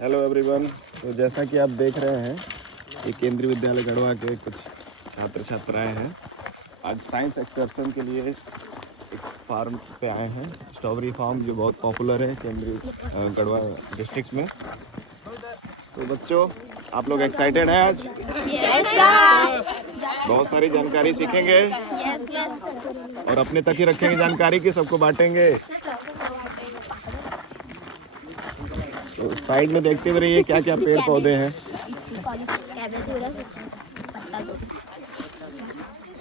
Hello everyone. तो जैसा कि आप देख रहे हैं, ये केंद्रीय विद्यालय गढ़वा के कुछ छात्र छात्राएं हैं। आज साइंस एक्सकर्शन के लिए एक फार्म पे आए हैं, स्ट्रॉबेरी फार्म, जो बहुत पॉपुलर है केंद्रीय गढ़वा डिस्ट्रिक्ट में। तो बच्चों, आप लोग एक्साइटेड हैं आज? Yes sir. बहुत सारी जानकारी सीखेंगे यस यस। और अपने तक ही रखेंगे जानकारी की, सबको बांटेंगे। तो साइड में देखते हुए रहिए क्या क्या पेड़ पौधे हैं। कैबेज हो रहा है, पत्ता गोभी।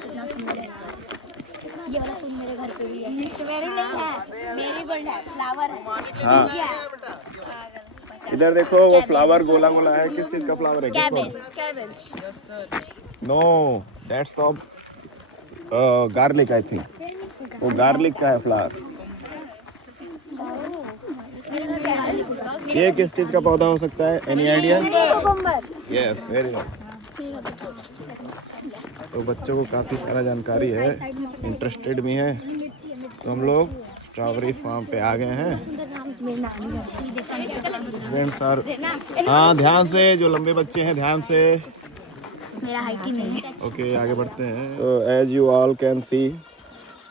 कितना सुंदर है। ये वाला फूल मेरे घर पे भी है। मेरी नहीं है, मेरी गोल्ड है, फ्लावर है। हाँ, इधर देखो, वो फ्लावर गोला गोला है। किस चीज का फ्लावर है? Cabbage. Cabbage. No, that's of garlic I think. वो गार्लिक का है फ्लावर। ये किस चीज का पौधा हो सकता है? Any idea? Yes, very good. तो बच्चों को काफी सारा जानकारी है, इंटरेस्टेड भी है। तो हम लोग स्ट्रॉबेरी फार्म पे आ गए हैं। फ्रेंड्स सर, हाँ ध्यान से, जो लंबे बच्चे हैं ध्यान से। मेरा हाइट ही नहीं है। ओके, आगे बढ़ते हैं। So as you all can see,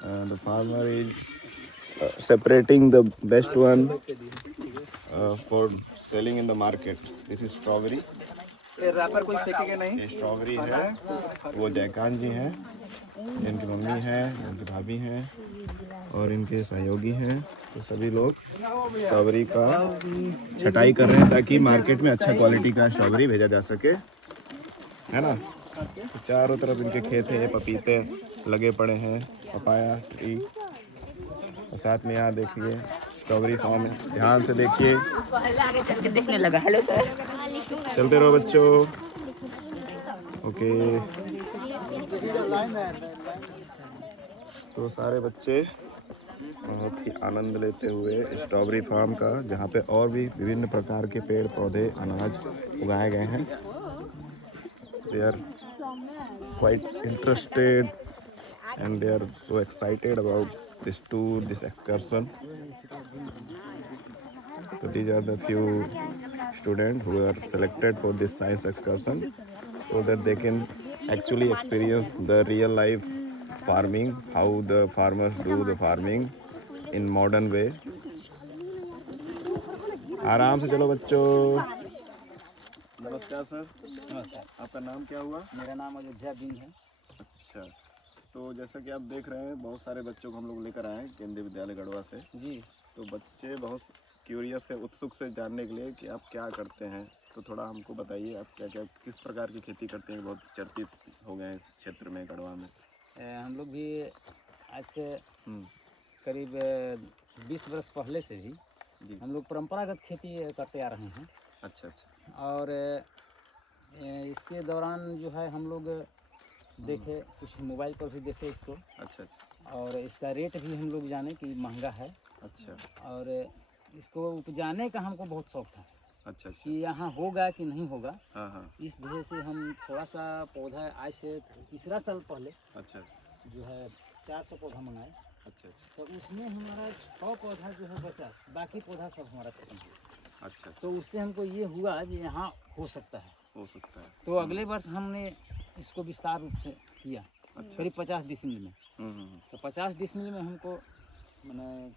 the farmer is separating the best one for selling in the market. This is strawberry. Wrapper कोई फेंकेगा नहीं। ये स्ट्रॉबेरी है। वो जयकांत जी हैं, इनकी मम्मी है, इनकी भाभी हैं और इनके सहयोगी हैं। तो सभी लोग स्ट्रॉबेरी का छटाई कर रहे हैं ताकि मार्केट में अच्छा क्वालिटी का स्ट्रॉबेरी भेजा जा सके, है ना। तो चारों तरफ इनके खेत हैं, ये पपीते लगे पड़े हैं, पपाया ट्री। और साथ में यहाँ देखिए स्ट्रॉबेरी फार्म है, ध्यान से देखिए। आगे चल के देखने लगा। Hello sir. चलते रहो बच्चों। ओके, तो सारे बच्चे बहुत ही आनंद लेते हुए स्ट्रॉबेरी फार्म का, जहाँ पे और भी विभिन्न प्रकार के पेड़ पौधे अनाज उगाए गए हैं। They are quite interested and they are so excited about this tour, this excursion. So these are the few students who are selected for this science excursion so that they can actually experience the real life farming, how the farmers do the farming in modern way. आराम से चलो बच्चों। नमस्कार sir. नमस्कार। आपका नाम क्या हुआ? मेरा नाम अयोध्या बिंग है। अच्छा, तो जैसा कि आप देख रहे हैं, बहुत सारे बच्चों को हम लोग लेकर आए हैं केंद्रीय विद्यालय गढ़वा से जी। तो बच्चे बहुत क्यूरियस है, उत्सुक से जानने के लिए कि आप क्या करते हैं। तो थोड़ा हमको बताइए, आप क्या क्या किस प्रकार की खेती करते हैं? बहुत चर्चित हो गए हैं इस क्षेत्र में, गढ़वा में। हम लोग भी आज से करीब 20 वर्ष पहले से भी जी हम लोग परंपरागत खेती करते आ रहे हैं। अच्छा अच्छा। और इसके दौरान जो है हम लोग देखे, कुछ मोबाइल पर भी देखे इसको। अच्छा अच्छा। और इसका रेट भी हम लोग जाने कि महंगा है। अच्छा। और इसको उपजाने का हमको बहुत शौक था। अच्छा अच्छा। कि यहाँ होगा कि नहीं होगा। हाँ हाँ। इस वजह से हम थोड़ा सा पौधा आज से 3 साल पहले अच्छा जो है 400 पौधा मंगाए। अच्छा अच्छा। तो उसमें हमारा 6 पौधा जो है बचा, बाकी पौधा सब हमारा खत्म हुआ। अच्छा। तो उससे हमको ये हुआ कि यहाँ हो सकता है। तो अगले वर्ष हमने इसको विस्तार रूप से किया। अच्छा। करीब 50 डिसमिल में। तो 50 डिसमिल में हमको मैंने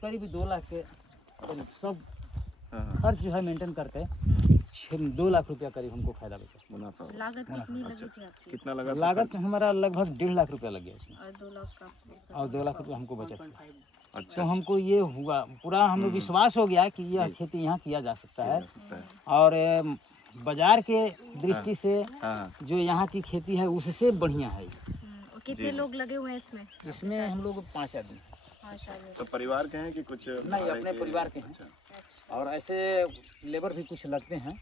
करीब 2 लाख के सब खर्च जो है मेंटेन करके 2 लाख रुपया करीब हमको फायदा बचा। मुनाफा। लागत कितनी लगी थी आपकी? कितना लगा? लागत हमारा लगभग 1.5 लाख रुपया लग गया इसमें। और 2 लाख रुपया हमको बचा। अच्छा। तो हमको ये हुआ पूरा, हमें विश्वास हो गया कि यह खेती यहाँ किया जा सकता है। और बाजार के दृष्टि से जो यहाँ की खेती है उससे बढ़िया है। कितने लोग लगे हुए हैं इसमें? इसमें हम लोग 5 आदमी। तो परिवार के हैं कि कुछ? नहीं, अपने परिवार के हैं। अच्छा। और ऐसे लेबर भी कुछ लगते हैं।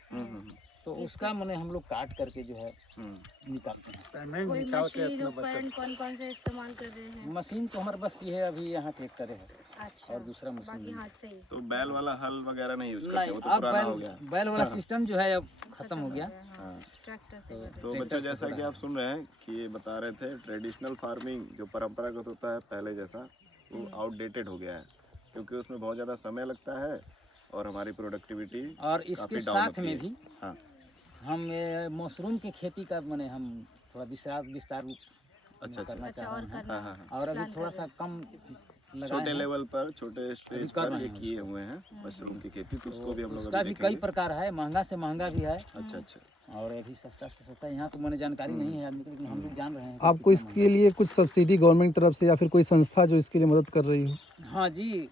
तो उसका मैंने हम लोग काट करके जो है निकालते हैं। कोई मशीन उपकरण कौन से इस्तेमाल कर रहे हैं? मशीन तो हमारे बस ये है, अभी यहाँ ट्रैक्टर है। अच्छा। और दूसरा मशीन हाथ से ही। तो बैल वाला हल वगैरह नहीं यूज करते? नहीं, वो तो पुराना हो गया। बैल वाला सिस्टम जो है अब खत्म हो गया। ट्रैक्टर से। तो बच्चों, जैसा कि आप सुन रहे हैं कि ये बता रहे थे, ट्रेडिशनल फार्मिंग जो परंपरागत होता है पहले जैसा, वो आउटडेटेड हो गया है, क्योंकि उसमें बहुत ज़्यादा समय लगता है और हमारी प्रोडक्टिविटी और इसके साथ में भी हाँ हम मशरूम की खेती का मैंने हम थोड़ा विस्तार अच्छा करना चाह रहे हैं। हाँ हाँ और अभी थोड़ा सा कम छोटे लेवल पर छोटे स्टेज पर ये किए हुए हैं मशरूम की खेती, तो उसको भी हम लोग उसका भी कई प्रकार है, महंगा से महंगा भी है अच्छा अच्छा और अभी सस्ता से सस्ता। यहाँ तो मैंने जानकारी नहीं है आदमी की, लेकिन हम लोग जान रहे हैं। आपको इसके लिए कुछ सब्सिडी गवर्नमेंट तरफ से या फिर कोई संस्था जो इसके लिए मदद कर रही हो? हाँ जी,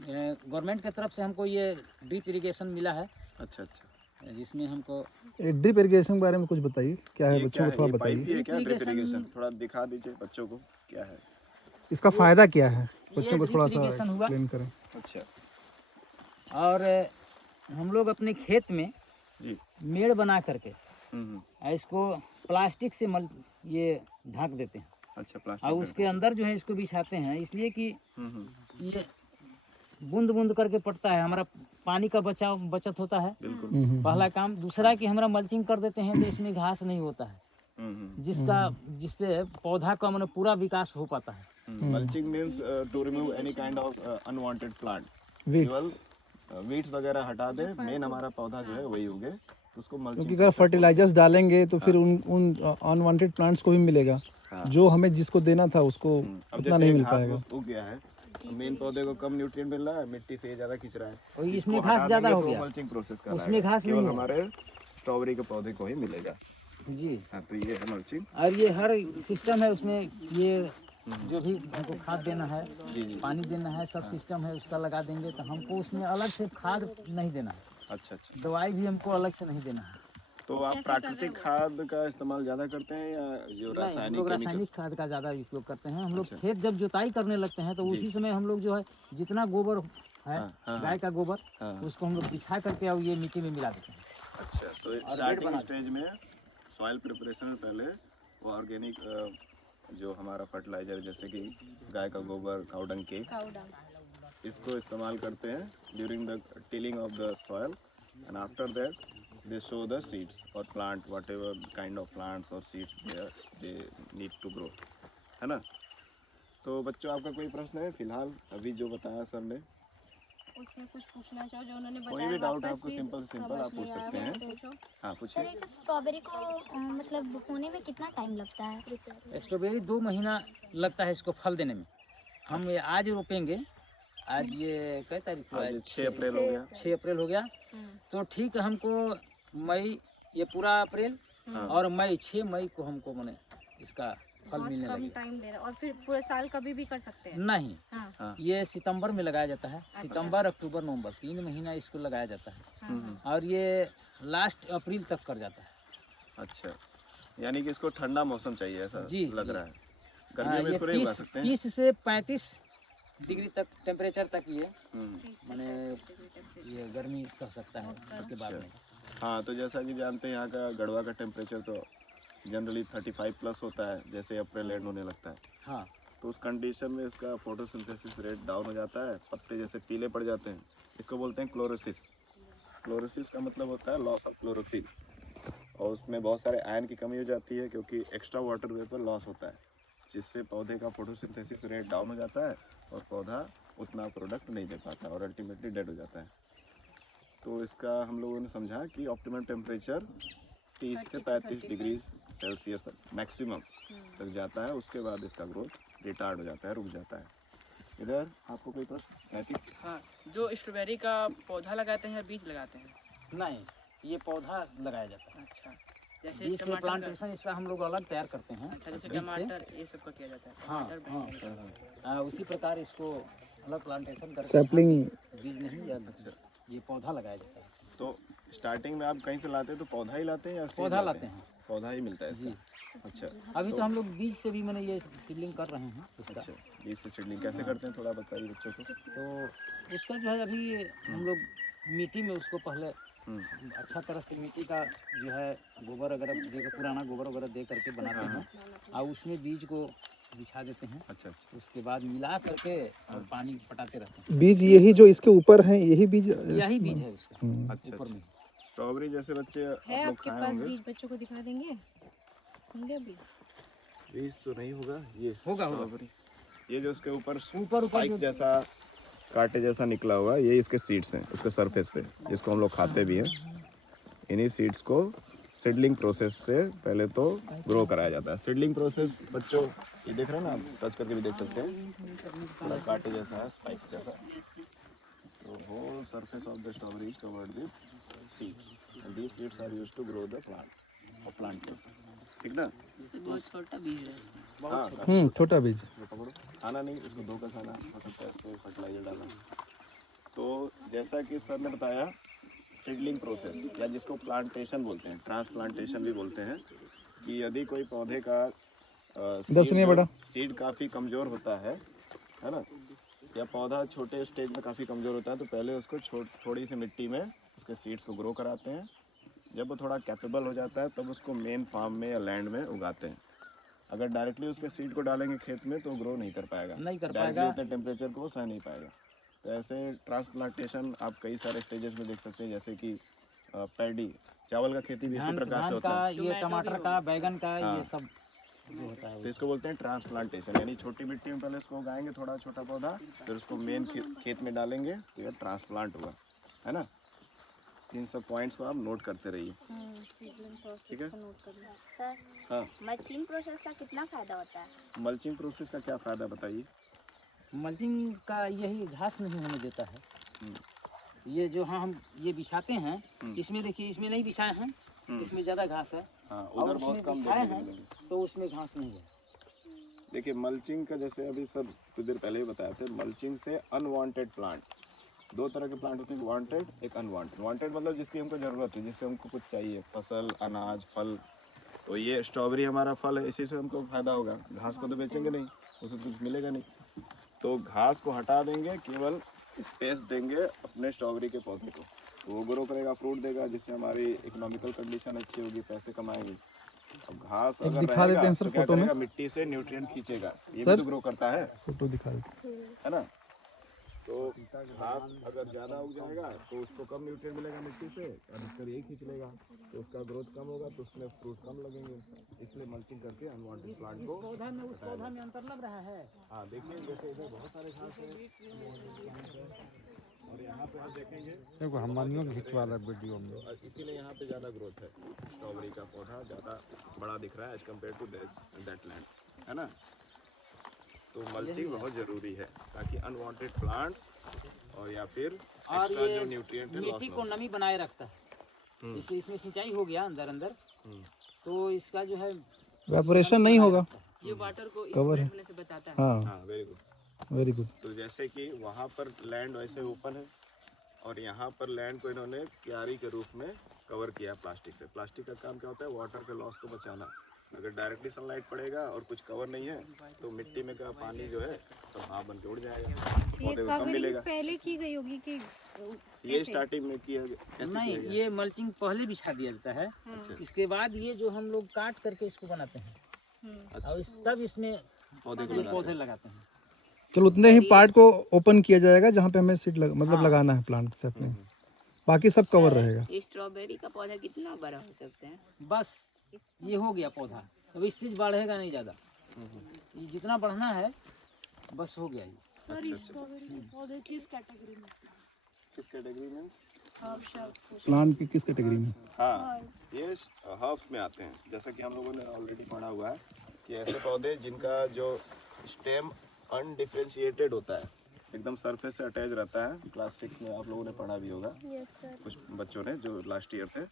गवर्नमेंट की तरफ से हमको ये ड्रिप इरिगेशन मिला है, अच्छा अच्छा। जिसमें हमको ड्रिप इरिगेशन के बारे में कुछ बताइए, क्या है बच्चों को थोड़ा बताइए। पाइप ही है क्या ड्रिप इरिगेशन? थोड़ा दिखा दीजिए बच्चों को क्या है इसका फायदा क्या है, बच्चों को थोड़ा सा irrigation हुआ। एक्सप्लेन करें। अच्छा और हम लोग अपने खेत में जी मेड़ बना करके हम्म। इसको प्लास्टिक से ये ढक देते हैं अच्छा प्लास्टिक और उसके अंदर जो है इसको बिछाते हैं, इसलिए कि हम्म। ये बूंद बूंद करके पड़ता है, हमारा पानी का बचत होता है बिल्कुल पहला काम। दूसरा कि हमारा मल्चिंग कर देते हैं तो इसमें घास नहीं होता है, जिससे पौधा का मतलब पूरा विकास हो पाता है। Mulching means to remove any kind of unwanted plant, weeds, केवल वीड्स वगैरह हटा दे, मेन हमारा पौधा जो है वही उगे, उसको क्योंकि मल्चिंग अगर फर्टिलाइजर्स डालेंगे तो फिर उन अनवांटेड प्लांट्स को भी मिलेगा, जो हमें जिसको देना था उसको अब उतना नहीं जैसे मिल घास पाएगा। उग गया है, मेन पौधे को कम न्यूट्रिएंट मिल रहा है, मिट्टी से ज्यादा खींच रहा है, और इसमें घास ज्यादा हो गया, मल्चिंग प्रोसेस कर उसमें घास नहीं है, हमारे स्ट्रॉबेरी के पौधे को ही मिलेगा जी। हाँ तो ये है मल्चिंग। और ये हर सिस्टम है उसमें, ये जो भी हमको खाद देना है, पानी देना है, सब सिस्टम है उसका लगा देंगे, तो हमको उसमें अलग से खाद नहीं देना है, अच्छा अच्छा। दवाई भी हमको अलग से नहीं देना है। तो आप प्राकृतिक खाद का इस्तेमाल ज्यादा करते हैं या जो रासायनिक खाद का ज़्यादा उपयोग करते हैं हम लोग। खेत जब जुताई करने लगते हैं तो उसी समय हम लोग जो है जितना गोबर है गाय का गोबर उसको हम लोग बिछा करके और ये मिट्टी में मिला देते हैं। अच्छा तो स्टार्टिंग स्टेज में सॉइल प्रिपरेशन में पहले वो ऑर्गेनिक जो हमारा फर्टिलाइजर जैसे कि गाय का गोबर, काऊ डंग केक, इसको इस्तेमाल करते हैं during the tilling of the soil and after that they sow the seeds or plant whatever kind of plants or seeds they need to grow, है ना। तो बच्चों आपका कोई प्रश्न है फिलहाल अभी जो बताया सर ने? उसमें कुछ पूछना चाहो जो उन्होंने कोई भी डाउट आपको सिंपल आप पूछ सकते हैं। हाँ पूछिए। सर, एक स्ट्रॉबेरी को मतलब होने में कितना टाइम लगता है? स्ट्रॉबेरी 2 महीना लगता है इसको फल देने में। हम ये आज रोपेंगे, आज ये कई तारीख को है? 6 अप्रैल हो गया। 6 अप्रैल हो गया, तो ठीक है हमको मई, ये पूरा अप्रैल और मई, 6 मई को हमको मैंने इसका फल मिलने लगेगा। टाइम दे रहा और फिर पूरे साल कभी भी कर सकते हैं? नहीं हाँ। ये सितंबर में लगाया जाता है, सितंबर, अक्टूबर, नवंबर 3 महीना इसको लगाया जाता है और ये लास्ट अप्रैल तक कर जाता है। अच्छा यानी कि इसको ठंडा मौसम चाहिए ऐसा जी लग रहा है। गर्मियों में इसको नहीं उगा सकते हैं? 30 से 35 डिग्री तक टेम्परेचर तक ये मैंने ये गर्मी सह सकता है इसके बाद में। हाँ तो जैसा कि जानते हैं यहाँ का गढ़वा का टेम्परेचर तो जनरली 35 प्लस होता है जैसे अप्रैल एंड होने लगता है। हाँ तो उस कंडीशन में इसका फोटोसिंथेसिस रेट डाउन हो जाता है, पत्ते जैसे पीले पड़ जाते हैं, इसको बोलते हैं क्लोरोसिस। क्लोरोसिस का मतलब होता है लॉस ऑफ क्लोरोफिल, और उसमें बहुत सारे आयन की कमी हो जाती है क्योंकि एक्स्ट्रा वाटर वेपर लॉस होता है, जिससे पौधे का फोटोसिंथेसिस रेट डाउन हो जाता है और पौधा उतना प्रोडक्ट नहीं दे पाता और अल्टीमेटली डेड हो जाता है। तो इसका हम लोगों ने समझा कि ऑप्टिमम टेम्परेचर 30 से 35 डिग्री सेल्सियस तक मैक्सिमम तक जाता है, उसके बाद इसका ग्रोथ रिटार्ड हो जाता है, रुक जाता है। इधर आपको कोई प्रश्न? नैतिक? हाँ, जो स्ट्रॉबेरी का पौधा लगाते हैं बीज लगाते हैं? नहीं, ये पौधा लगाया जाता है। अच्छा, जैसे बीज से प्लांटेशन इसका हम लोग अलग तैयार करते हैं। अच्छा, जैसे टमाटर ये सब का किया जाता है? हाँ, उसी प्रकार इसको अलग प्लांटेशन करके सैपलिंग बीज नहीं या ये पौधा लगाया जाता है। तो स्टार्टिंग में आप कहीं से लाते हैं तो पौधा ही लाते हैं या सीड पौधा लाते हैं? पौधा ही मिलता है जी। इसका? अच्छा, अभी तो हम लोग बीज से भी मैंने ये सीडलिंग कर रहे हैं उसका। अच्छा बीज से सीडलिंग कैसे करते हैं थोड़ा बताइए बच्चों को। तो उसका जो है अभी हम लोग मिट्टी में उसको पहले अच्छा तरह से मिट्टी का जो है गोबर वगैरह देकर, पुराना गोबर वगैरह दे करके बनाते हैं और उसमें बीज को बिछा देते हैं। अच्छा, उसके बाद मिला करके और पानी पटाते रहते हैं। बीज यही जो इसके ऊपर है यही बीज यही बीज है उसका अच्छा ऊपर में। स्ट्रॉबेरी जैसे बच्चे है आप लोग आपके खाए पास होंगे। बीज? बच्चों को दिखा देंगे? होंगे अभी? बीज तो नहीं होगा, ये होगा स्ट्रॉबेरी, ये जो उसके ऊपर ऊपर स्पाइक जैसा कांटे जैसा निकला हुआ, ये इसके सीड्स हैं उसके सरफेस पे, जिसको हम लोग खाते भी हैं। इन्हीं सीड्स को सीडलिंग प्रोसेस से पहले तो ग्रो कराया जाता है। सीडलिंग प्रोसेस बच्चों ये देख रहे हैं ना, आप टच करके भी देख सकते हैं, थोड़ा कांटे जैसा है, स्पाइस जैसा। तो whole surface of the strawberry is covered with seeds and these seeds are used to grow the plant और प्लांट। ठीक ना? बहुत छोटा बीज है। हाँ, छोटा बीज पकड़ो, खाना नहीं, उसको धोकर खाना हो सकता है, इसको फर्टिलाइजर डालना। तो जैसा कि सर ने बताया, सीडलिंग प्रोसेस या जिसको प्लांटेशन बोलते हैं, ट्रांसप्लांटेशन भी बोलते हैं, कि यदि कोई पौधे का सीड काफ़ी कमज़ोर होता है ना, या पौधा छोटे स्टेज में काफ़ी कमज़ोर होता है, तो पहले उसको थोड़ी सी मिट्टी में उसके सीड्स को ग्रो कराते हैं। जब वो थोड़ा कैपेबल हो जाता है तब उसको मेन फार्म में या लैंड में उगाते हैं। अगर डायरेक्टली उसके सीड को डालेंगे खेत में तो ग्रो नहीं कर पाएगा, डायरेक्टली उतने टेम्परेचर को वो सह नहीं पाएगा। तो ऐसे ट्रांसप्लांटेशन आप कई सारे स्टेजेस में देख सकते हैं, जैसे कि पैडी, चावल का खेती भी इसी प्रकार से होता है, ये टमाटर का, बैगन का, ये सब जो होता है। तो इसको बोलते हैं ट्रांसप्लांटेशन, यानी छोटी मिट्टी में पहले इसको उगाएंगे थोड़ा छोटा पौधा, फिर उसको मेन खेत में डालेंगे तो ये ट्रांसप्लांट हुआ, है ना। इन सब पॉइंट्स को आप नोट करते रहिए। ठीक है सर, हाँ, मल्चिंग प्रोसेस का कितना फायदा होता है? मल्चिंग प्रोसेस का क्या फ़ायदा बताइए। मल्चिंग का यही घास नहीं होने देता है। ये जो हम ये बिछाते हैं, इसमें देखिए, इसमें नहीं बिछाए हैं, इसमें ज़्यादा घास है। हाँ, और उधर उसमें बहुत कम बिछाए देखने को हैं मिलेगा। तो उसमें घास नहीं है। देखिए, मल्चिंग का जैसे अभी सब कुछ देर पहले ही बताया थे, मल्चिंग से अनवांटेड प्लांट, दो तरह के प्लांट होते हैं, वांटेड, एक अनवांटेड। वांटेड मतलब जिसकी हमको ज़रूरत है, जिससे हमको कुछ चाहिए, फसल, अनाज, फल। तो ये स्ट्रॉबेरी हमारा फल है, इसी से हमको फ़ायदा होगा। घास को तो बेचेंगे नहीं, उसे कुछ मिलेगा नहीं। तो घास को हटा देंगे, केवल स्पेस देंगे अपने स्ट्रॉबेरी के पौधे को, तो वो ग्रो करेगा, फ्रूट देगा, जिससे हमारी इकोनॉमिकल कंडीशन अच्छी होगी, पैसे कमाएंगे। अब घास अगर दिखा देते हैं सर तो क्या फोटो में, करेगा, मिट्टी से न्यूट्रिएंट खींचेगा, ये भी तो ग्रो करता है फोटो दिखा देते है ना। तो घास अगर ज़्यादा उग जाएगा तो उसको कम न्यूट्रिएंट मिलेगा मिट्टी से, अधिकतर यही खींच लेगा, तो उसका ग्रोथ कम होगा, तो उसमें फ्रूट कम लगेंगे। इसलिए मल्चिंग करके अनवांटेड प्लांट को पौधा में उस पौधा में अंतर लग रहा है। हाँ, देखिए जैसे इधर बहुत सारे घास है और यहाँ पे आप देखेंगे देखो, हमानियों खिंचवा रहा वीडियो में, तो इसीलिए यहाँ पे ज़्यादा ग्रोथ है, स्ट्रॉबेरी का पौधा ज़्यादा बड़ा दिख रहा है as compare to that land, है ना। तो मल्चिंग बहुत ज़रूरी है ताकि अनवांटेड प्लांट्स और या फिर एक्स्ट्रा जो न्यूट्रिएंट है मिट्टी को नमी बनाए रखता है। जैसे इसमें सिंचाई हो गया अंदर तो इसका जो है वेपोरेशन नहीं होगा, ये वाटर को कवर है। इवेपोरेट होने से बचाता है। हाँ, हाँ, वेरी गुड, वेरी गुड। तो जैसे कि वहाँ पर लैंड वैसे ओपन है और यहाँ पर लैंड को इन्होंने क्यारी के रूप में कवर किया प्लास्टिक से। प्लास्टिक का काम क्या होता है, वाटर के लॉस को बचाना। अगर डायरेक्टली सनलाइट पड़ेगा और कुछ कवर नहीं है तो मिट्टी में का पानी जो है सब भाप बन के उड़ जाएगा, पौधे को कम मिलेगा। पहले की गई होगी कि ये स्टार्टिंग में किया कैसे नहीं, किया गया? ये मल्चिंग पहले बिछा दिया जाता है। इसके बाद ये जो हम लोग काट करके इसको बनाते हैं और तब इसमें पौधे को ये लगाते पौधे हैं। लगाते हैं। चलो, उतने ही पार्ट को ओपन किया जाएगा जहाँ पे हमें सीड मतलब लगाना है प्लांट से अपने, बाकी सब कवर रहेगा। ये स्ट्रॉबेरी का पौधा कितना बड़ा हो सकते हैं? बस ये हो गया पौधा, अब इससे बढ़ेगा नहीं ज़्यादा, ये जितना बढ़ना है बस हो गया ये। सर स्ट्रॉबेरी के पौधे किस कैटेगरी में? किस कैटेगरी में? प्लांट की किस कैटेगरी में? हाँ, ये हर्ब्स में आते हैं। जैसा कि हम लोगों ने ऑलरेडी पढ़ा हुआ है कि ऐसे पौधे जिनका जो स्टेम अनडिफरेंशिएटेड होता है, एकदम सरफेस से अटैच रहता है। क्लास 6 में आप लोगों ने पढ़ा भी होगा, कुछ बच्चों ने जो लास्ट ईयर थे,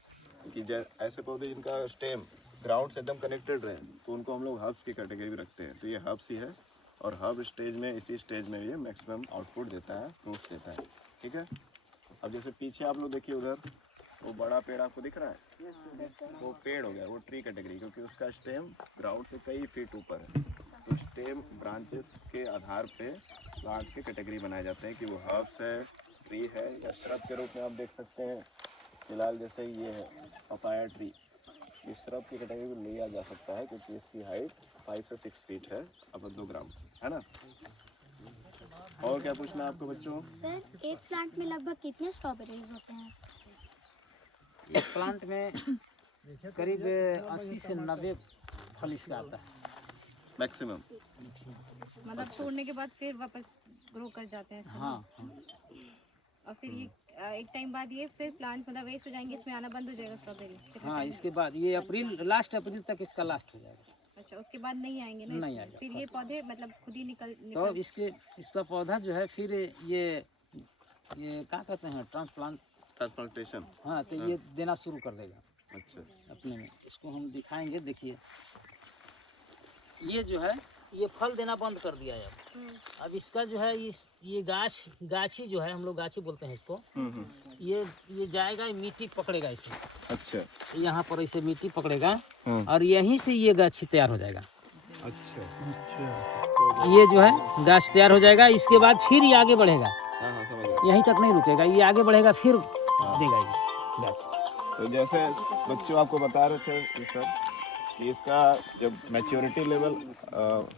कि ऐसे पौधे जिनका स्टेम ग्राउंड से एकदम कनेक्टेड रहे तो उनको हम लोग हर्ब्स की कैटेगरी में रखते हैं। तो ये हर्ब्स ही है और हर्ब स्टेज में, इसी स्टेज में ये मैक्सिमम आउटपुट देता है, फ्रूट्स देता है। ठीक है, अब जैसे पीछे आप लोग देखिए, उधर वो बड़ा पेड़ आपको दिख रहा है, वो पेड़ हो गया, वो ट्री कैटेगरी, क्योंकि उसका स्टेम ग्राउंड से कई फीट ऊपर है। तो स्टेम ब्रांचेस के आधार पे प्लांट्स के कैटेगरी बनाए जाते हैं कि वो हर्ब्स है, ट्री है या श्रब के रूप में आप देख सकते हैं। फिलहाल जैसे ये है पपाया ट्री, इस श्रब की कैटेगरी में लिया जा सकता है क्योंकि इसकी हाइट 5 से 6 फीट है, अब 2 ग्राम, है ना। और क्या पूछना है आपको बच्चों? सर, एक प्लांट में लगभग कितने स्ट्रॉबेरीज होते हैं? एक प्लांट में करीब 80 से 90 फल इसका आता है। मैक्सिमम। मतलब तोड़ने के बाद फिर वापस ग्रो कर जाते हैं ऐसे। हाँ हाँ। और फिर ये एक टाइम बाद ये फिर प्लांट्स मतलब वेस्ट हो जाएंगे, इसमें आना बंद हो जाएगा स्ट्रॉबेरी। हाँ, इसके बाद ये अप्रैल, लास्ट अप्रैल तक इसका लास्ट हो जाएगा। अच्छा, उसके बाद नहीं आएंगे ना? नहीं इसमें? आएगा। फिर ये पौधे मतलब खुद ही निकल तो इसका पौधा जो है फिर ये क्या कहते हैं, ट्रांसप्लांटेशन। हाँ, तो ये देना शुरू कर देगा अच्छा। अपने में। इसको हम दिखाएंगे, देखिए ये जो है ये फल देना बंद कर दिया है अब इसका जो है ये गाछी जो है, हम लोग गाछी बोलते हैं इसको। ये जाएगा, मिट्टी पकड़ेगा इसे। अच्छा। यहाँ पर इसे मिट्टी पकड़ेगा और यहीं से ये गाछी तैयार हो जाएगा। अच्छा। ये जो है गाछ तैयार हो जाएगा, इसके बाद फिर ये आगे बढ़ेगा। हाँ हाँ, समझ गया। यहीं तक नहीं रुकेगा, ये आगे बढ़ेगा फिर देगा ये गाछ। तो जैसे बच्चों आपको बता रहे थे सर कि इसका जब मैच्योरिटी लेवल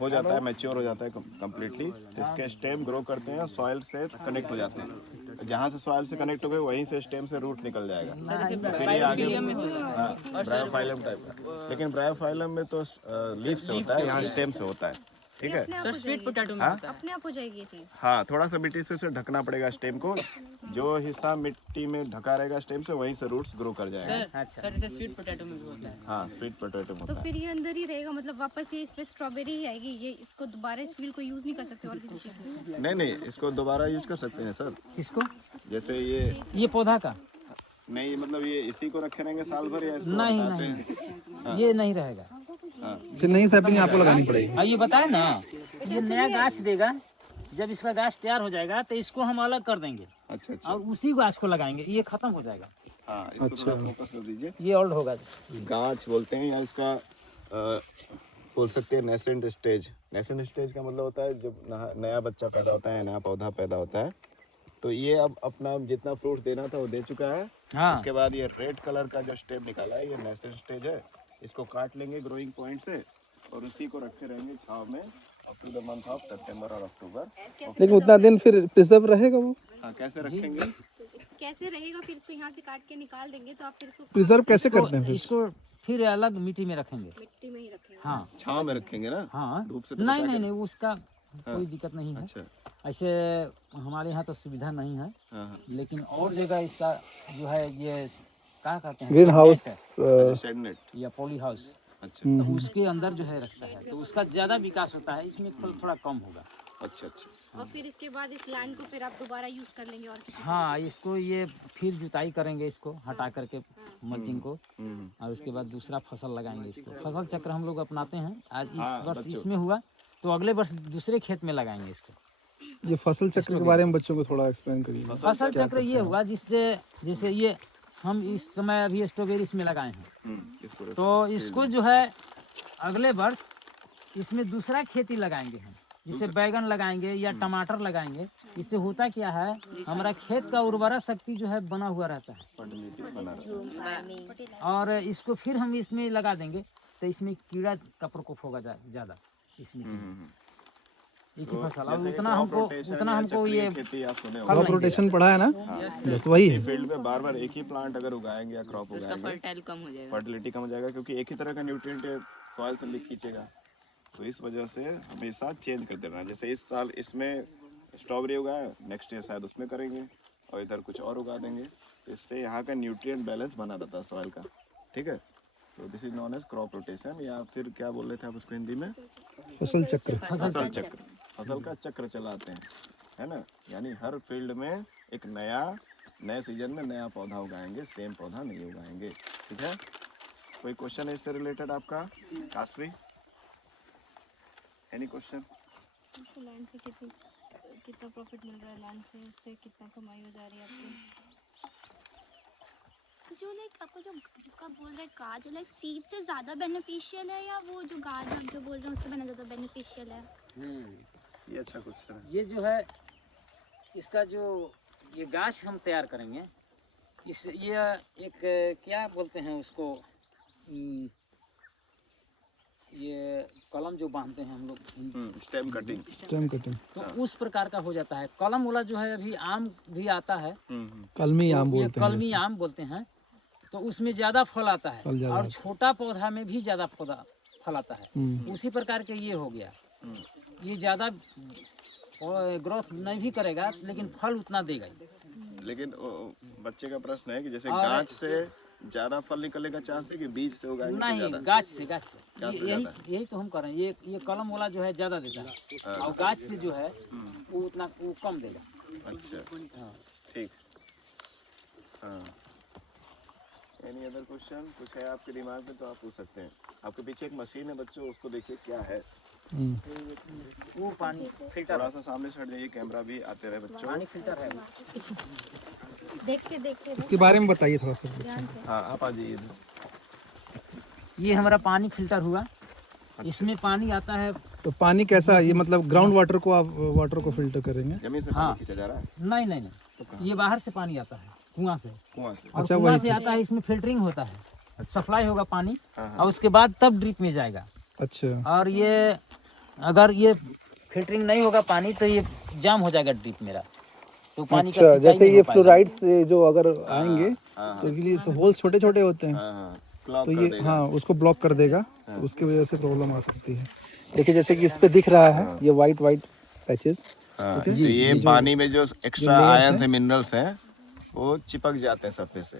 हो जाता है, मैच्योर हो जाता है कम्प्लीटली, तो इसके स्टेम ग्रो करते हैं, सॉइल से कनेक्ट हो जाते हैं। जहाँ से सॉइल से कनेक्ट हो गए वहीं से स्टेम से रूट निकल जाएगा। फिर ये आगे ब्रायोफाइलम टाइप का। लेकिन ब्रायोफाइलम में तो लीफ से होता है, यहाँ स्टेम से होता है। ठीक है। सर स्वीट पोटैटो में होता है। अपने आप हो जाएगी ये चीज। हाँ, थोड़ा सा मिट्टी से उसे ढकना पड़ेगा स्टेम को। जो हिस्सा मिट्टी में ढका रहेगा स्टेम से, वहीं से रूट्स ग्रो कर जाएगा। सर जैसे स्वीट पोटैटो में भी होता है। हाँ, स्वीट पोटैटो में तो होता है। फिर ये अंदर ही रहेगा, मतलब वापस ये इसमें स्ट्रॉबेरी ही आएगी। ये इसको दोबारा इस फील्ड को यूज नहीं कर सकते और किसी चीज में? नहीं, इसको दोबारा यूज कर सकते हैं सर। किसको? जैसे ये पौधा का नहीं, मतलब ये इसी को रखे रहेंगे साल भर या इसको नहीं हटाते नहीं हैं? हाँ। ये नहीं रहेगा। हाँ। फिर नई सैपलिंग आपको लगानी पड़ेगी। ये बताए ना, ये नया गाछ देगा। जब इसका गाछ तैयार हो जाएगा तो इसको हम अलग कर देंगे अच्छा अच्छा। और उसी गाछ को लगाएंगे। ये खत्म हो जाएगा, हाँ, इसको थोड़ा फोकस कर दीजिए। ये ओल्ड होगा। गाछ बोलते हैं या इसका बोल सकते हैं नेसेंट स्टेज। नेसेंट स्टेज का मतलब होता है जब नया बच्चा पैदा होता है, नया पौधा पैदा होता है। तो ये अब अपना जितना फ्रूट देना था वो दे चुका है। हाँ। इसके बाद ये रेड कलर का जो स्टेम निकाला है, ये नेसेंट स्टेज है। इसको काट लेंगे ग्रोइंग पॉइंट से और उसी को रखे रहेंगे छाव में up to the month of सितंबर और अक्टूबर। लेकिन उतना दिन फिर प्रिजर्व रहेगा वो? हाँ, कैसे रखेंगे? कैसे रहेगा? फिर इसको यहाँ से काट के निकाल देंगे तो आप फिर इसको प्रिजर्व कैसे करते हैं फिर? इसको फिर अलग मिट्टी में रखेंगे। मिट्टी में ही रखेंगे। हाँ छाव में रखेंगे ना? हाँ। धूप से तो नहीं बचा नहीं के? नहीं, उसका कोई दिक्कत नहीं है। अच्छा। ऐसे हमारे यहाँ तो सुविधा नहीं है, हाँ हाँ। लेकिन और जगह इसका जो है ये क्या कहते हैं, ग्रीन हाउस शेड नेट। या पॉली हाउस, अच्छा तो उसके अंदर जो है रखता है, तो उसका ज्यादा विकास होता है। इसमें थोड़ा कम होगा। अच्छा अच्छा। और फिर इसके बाद इस लैंड को फिर आप दोबारा यूज कर लेंगे और किसी हाँ, इसको ये फिर जुताई करेंगे, इसको हटा करके मल्चिंग को, और उसके बाद दूसरा फसल लगाएंगे। इसको फसल चक्र हम लोग अपनाते हैं। आज इस वर्ष इसमें हुआ तो अगले वर्ष दूसरे खेत में लगाएंगे इसको। ये फसल चक्र के बारे में बच्चों को थोड़ा एक्सप्लेन करिए। फसल चक्र ये हुआ जिससे जैसे ये हम इस समय अभी स्ट्रॉबेरी इसमें लगाए हैं, तो इसको जो है अगले वर्ष इसमें दूसरा खेती लगाएंगे हम, जिसे बैगन लगाएंगे या टमाटर लगाएंगे। इससे होता क्या है, हमारा खेत का उर्वरा शक्ति जो है बना हुआ रहता है, और इसको फिर हम इसमें लगा देंगे तो इसमें कीड़ा का प्रकोप होगा ज़्यादा इसमें। एक ही फसल, और उतना हमको ये क्रॉप रोटेशन पढ़ा है ना? बस वही है। फील्ड में बार बार एक ही प्लांट अगर उगाएंगे या क्रॉप उसका उगाएंगे, फर्टाइल कम हो जाएगा, फर्टिलिटी कम हो जाएगा, क्योंकि एक ही तरह का न्यूट्रिएंट सॉइल से खींचेगा। तो इस वजह से हमेशा चेंज करते रहना। जैसे इस साल इसमें स्ट्रॉबेरी उगाए, नेक्स्ट ईयर शायद उसमें करेंगे और इधर कुछ और उगा देंगे। तो इससे यहाँ का न्यूट्रिएंट बैलेंस बना रहता है सॉइल का। ठीक है, तो this is known as crop rotation, या फिर क्या बोल रहे थे आप उसको हिंदी में? फसल चक्र। फसल चक्र। फसल का चक्र चलाते हैं, है ना? यानी हर फील्ड में एक नए सीजन में नया पौधा उगाएंगे, सेम पौधा नहीं उगाएंगे। ठीक है, कोई क्वेश्चन है इससे रिलेटेड आपका? Kashvi, any question? लैंड से कितना प्रॉफिट मिल रहा है, लैंड से उससे कितना कमाई हो जा रही है आपकी? जो लाइक आपको जो जिसका बोल रहे हैं गाज, जो लाइक सीड से ज़्यादा बेनिफिशियल है, या वो जो गाज आप जो बोल रहे हैं उससे बना ज़्यादा बेनिफिशियल है? ये अच्छा क्वेश्चन है। ये जो है इसका जो ये गाछ हम तैयार करेंगे, इस ये एक क्या बोलते हैं उसको, ये कलम जो बांधते हैं हम लोग, स्टेम कटिंग। स्टेम कटिंग तो उस प्रकार का हो जाता है। कलम वाला जो है अभी आम भी आता है, कलमी आम ये बोलते हैं। कलमी आम बोलते हैं, तो उसमें ज़्यादा फल आता है फल ज़्यादा और आता छोटा पौधा में भी ज़्यादा फल आता है, उसी प्रकार के ये हो गया। ये ज़्यादा ग्रोथ नहीं भी करेगा लेकिन फल उतना देगा ही। लेकिन बच्चे का प्रश्न है कि जैसे गाछ से ज्यादा फल निकलने का चांस है कि बीज से उगाएंगे तो नहीं, ज्यादा? गाछ से यही तो हम कर रहे हैं। ये कलम वाला जो है ज़्यादा देता है और गाछ से जो है वो कम देगा। अच्छा, हाँ। ठीक। हाँ, एनी अदर क्वेश्चन कुछ है आपके दिमाग में तो आप पूछ सकते हैं। आपके पीछे एक मशीन है बच्चों, उसको देखिए क्या है। वो पानी फिल्टर, थोड़ा सा सामने से हट जाइए, कैमरा भी आते रहे बच्चों। पानी फिल्टर है वो। देख के इसके बारे में बताइए थोड़ा सा। हाँ, आप आ जाइए। ये हमारा पानी फिल्टर हुआ, इसमें पानी आता है। तो पानी कैसा, ये मतलब ग्राउंड वाटर को आप वाटर को फिल्टर करेंगे? जमीन से हाँ। पानी खींचा जा रहा है? नहीं, ये बाहर से पानी आता है कुआं से। कुआं से? और अच्छा, कुआं वही से आता है, इसमें फिल्टरिंग होता है, सप्लाई होगा पानी हाँ, हाँ। और उसके बाद तब ड्रिप में जाएगा। अच्छा, और ये अगर ये फिल्टरिंग नहीं होगा पानी तो ये जाम हो जाएगा ड्रिप मेरा, तो पानी का अच्छा, सिंचाई जैसे नहीं ये हो पाएगा। फ्लोराइड से जो अगर आएंगे तो ये होल्स छोटे छोटे होते हैं, हाँ, हाँ, क्लॉग तो कर ये देगा। हाँ उसको ब्लॉक कर देगा, तो उसकी वजह से प्रॉब्लम आ सकती है। देखिए जैसे कि इस पे दिख रहा है ये वाइट पैचेस, हाँ, तो ये पानी में जो एक्स्ट्रा आयन है, मिनरल्स हैं, वो चिपक जाते हैं सरफेस से।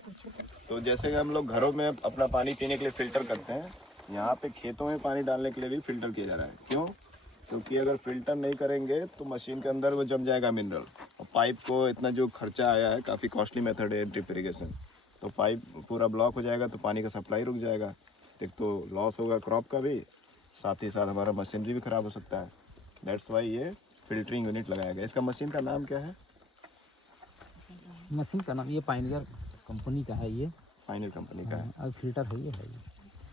तो जैसे कि हम लोग घरों में अपना पानी पीने के लिए फिल्टर करते हैं, यहाँ पे खेतों में पानी डालने के लिए भी फिल्टर किया जा रहा है। क्यों? क्योंकि अगर फिल्टर नहीं करेंगे तो मशीन के अंदर वो जम जाएगा मिनरल, और पाइप को इतना जो खर्चा आया है, काफ़ी कॉस्टली मेथड है ड्रिप इरिगेशन, तो पाइप पूरा ब्लॉक हो जाएगा तो पानी का सप्लाई रुक जाएगा। एक तो लॉस होगा क्रॉप का भी, साथ ही साथ हमारा मशीनरी भी ख़राब हो सकता है। दैट्स वाई ये फिल्टरिंग यूनिट लगाया गया। इसका मशीन का नाम क्या है? मशीन का नाम ये पायनियर कंपनी का है, ये फाइनल कंपनी का है। और फिल्टर है ये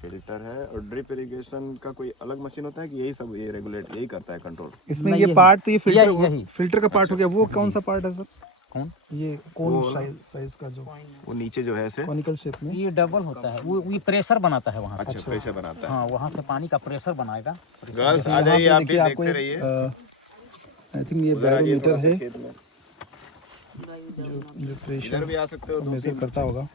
फिल्टर है। और ड्रिप इरिगेशन का कोई अलग मशीन होता है कि यही सब ये रेगुलेट यही करता है, कंट्रोल? इसमें नहीं, ये यही। पार्ट तो ये फिल्टर यही। फिल्टर का पार्ट हो गया। वो कौन सा पार्ट है सर? कौन? ये कौन साइज का जो वो नीचे जो है ऐसे, कॉनिकल शेप में? ये डबल होता है, वो प्रेशर बनाता है वहाँ से। अच्छा, प्रेशर बनाता है। हाँ, वहाँ से पानी का प्रेशर बनाएगा। गर्ल्स आ जाइए, आप भी देखते रहिए। आई थिंक ये बैरोमीटर है खेत में जो इधर प्रेशर भी आ सकते हो, मेजर करता होगा।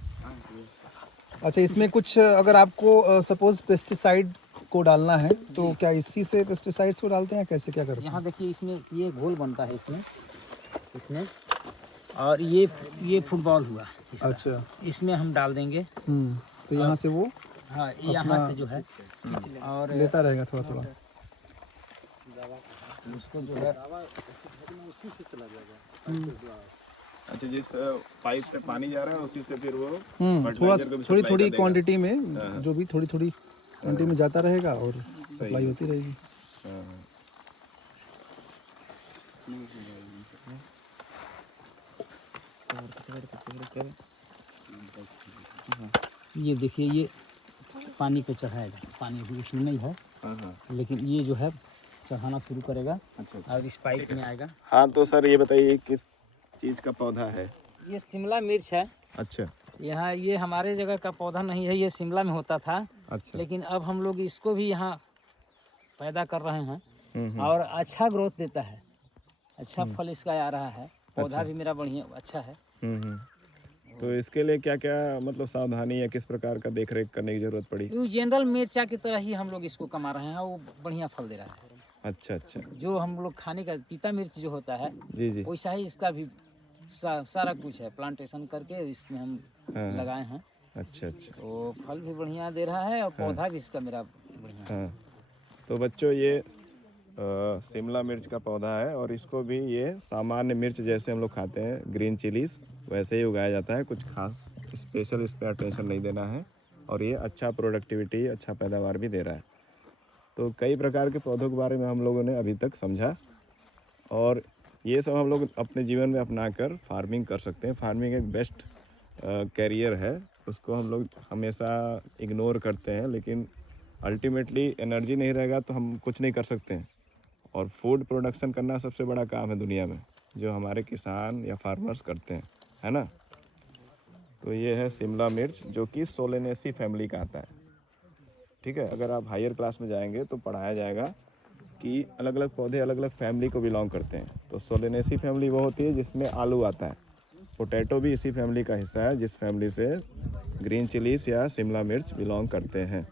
अच्छा, इसमें कुछ अगर आपको सपोज पेस्टिसाइड को डालना है तो क्या इसी से पेस्टिसाइड्स को डालते हैं, कैसे क्या करते हैं? यहाँ देखिए, इसमें ये घोल बनता है इसमें और ये फुटबॉल हुआ इसका। अच्छा, इसमें हम डाल देंगे। तो यहाँ से वो हाँ, यहाँ से जो है और लेता रहेगा थोड़ा थोड़ा। उसको जो है अच्छा, जिस पाइप से पानी जा रहा है उसी से फिर वो थोड़ा fertilizer को भी थोड़ी supply थोड़ी कर देगा। क्वांटिटी में, जो भी थोड़ी थोड़ी क्वांटिटी में जाता रहेगा और सप्लाई होती रहेगी। ये देखिए, ये पानी पे चढ़ाएगा। पानी अभी इसमें नहीं है, लेकिन ये जो है चढ़ाना शुरू करेगा और इस पाइप में आएगा। हाँ, तो सर ये बताइए किस चीज़ का पौधा है? ये शिमला मिर्च है। अच्छा यहाँ ये हमारे जगह का पौधा नहीं है, ये शिमला में होता था, अच्छा। लेकिन अब हम लोग इसको भी यहाँ पैदा कर रहे हैं और अच्छा ग्रोथ देता है, अच्छा फल इसका आ रहा है। पौधा भी मेरा बढ़िया अच्छा है। तो इसके लिए क्या क्या मतलब सावधानी या किस प्रकार का देख रेख करने की जरूरत पड़ी? ये जनरल मिर्चा की तरह ही हम लोग इसको कमा रहे हैं, वो बढ़िया फल दे रहा है। अच्छा अच्छा, जो हम लोग खाने का तीता मिर्च जो होता है, जी जी, वैसा ही इसका भी सारा कुछ है। प्लांटेशन करके इसमें हम लगाए हैं। अच्छा अच्छा। तो फल भी बढ़िया दे रहा है और पौधा भी इसका मेरा बढ़िया है। हाँ, तो बच्चों ये शिमला मिर्च का पौधा है और इसको भी ये सामान्य मिर्च जैसे हम लोग खाते हैं ग्रीन चिलीज वैसे ही उगाया जाता है। कुछ खास स्पेशल इस पर अटेंशन नहीं देना है और ये अच्छा प्रोडक्टिविटी, अच्छा पैदावार भी दे रहा है। तो कई प्रकार के पौधों के बारे में हम लोगों ने अभी तक समझा और ये सब हम लोग अपने जीवन में अपना कर फार्मिंग कर सकते हैं। फार्मिंग एक बेस्ट कैरियर है, उसको हम लोग हमेशा इग्नोर करते हैं, लेकिन अल्टीमेटली एनर्जी नहीं रहेगा तो हम कुछ नहीं कर सकते हैं। और फूड प्रोडक्शन करना सबसे बड़ा काम है दुनिया में, जो हमारे किसान या फार्मर्स करते हैं, है ना। तो ये है शिमला मिर्च जो कि सोलेनेसी फैमिली का आता है। ठीक है, अगर आप हायर क्लास में जाएंगे तो पढ़ाया जाएगा कि अलग अलग पौधे अलग अलग फैमिली को बिलोंग करते हैं। तो सोलेनेसी फैमिली वो होती है जिसमें आलू आता है। पोटैटो भी इसी फैमिली का हिस्सा है जिस फैमिली से ग्रीन चिलीज या शिमला मिर्च बिलोंग करते हैं।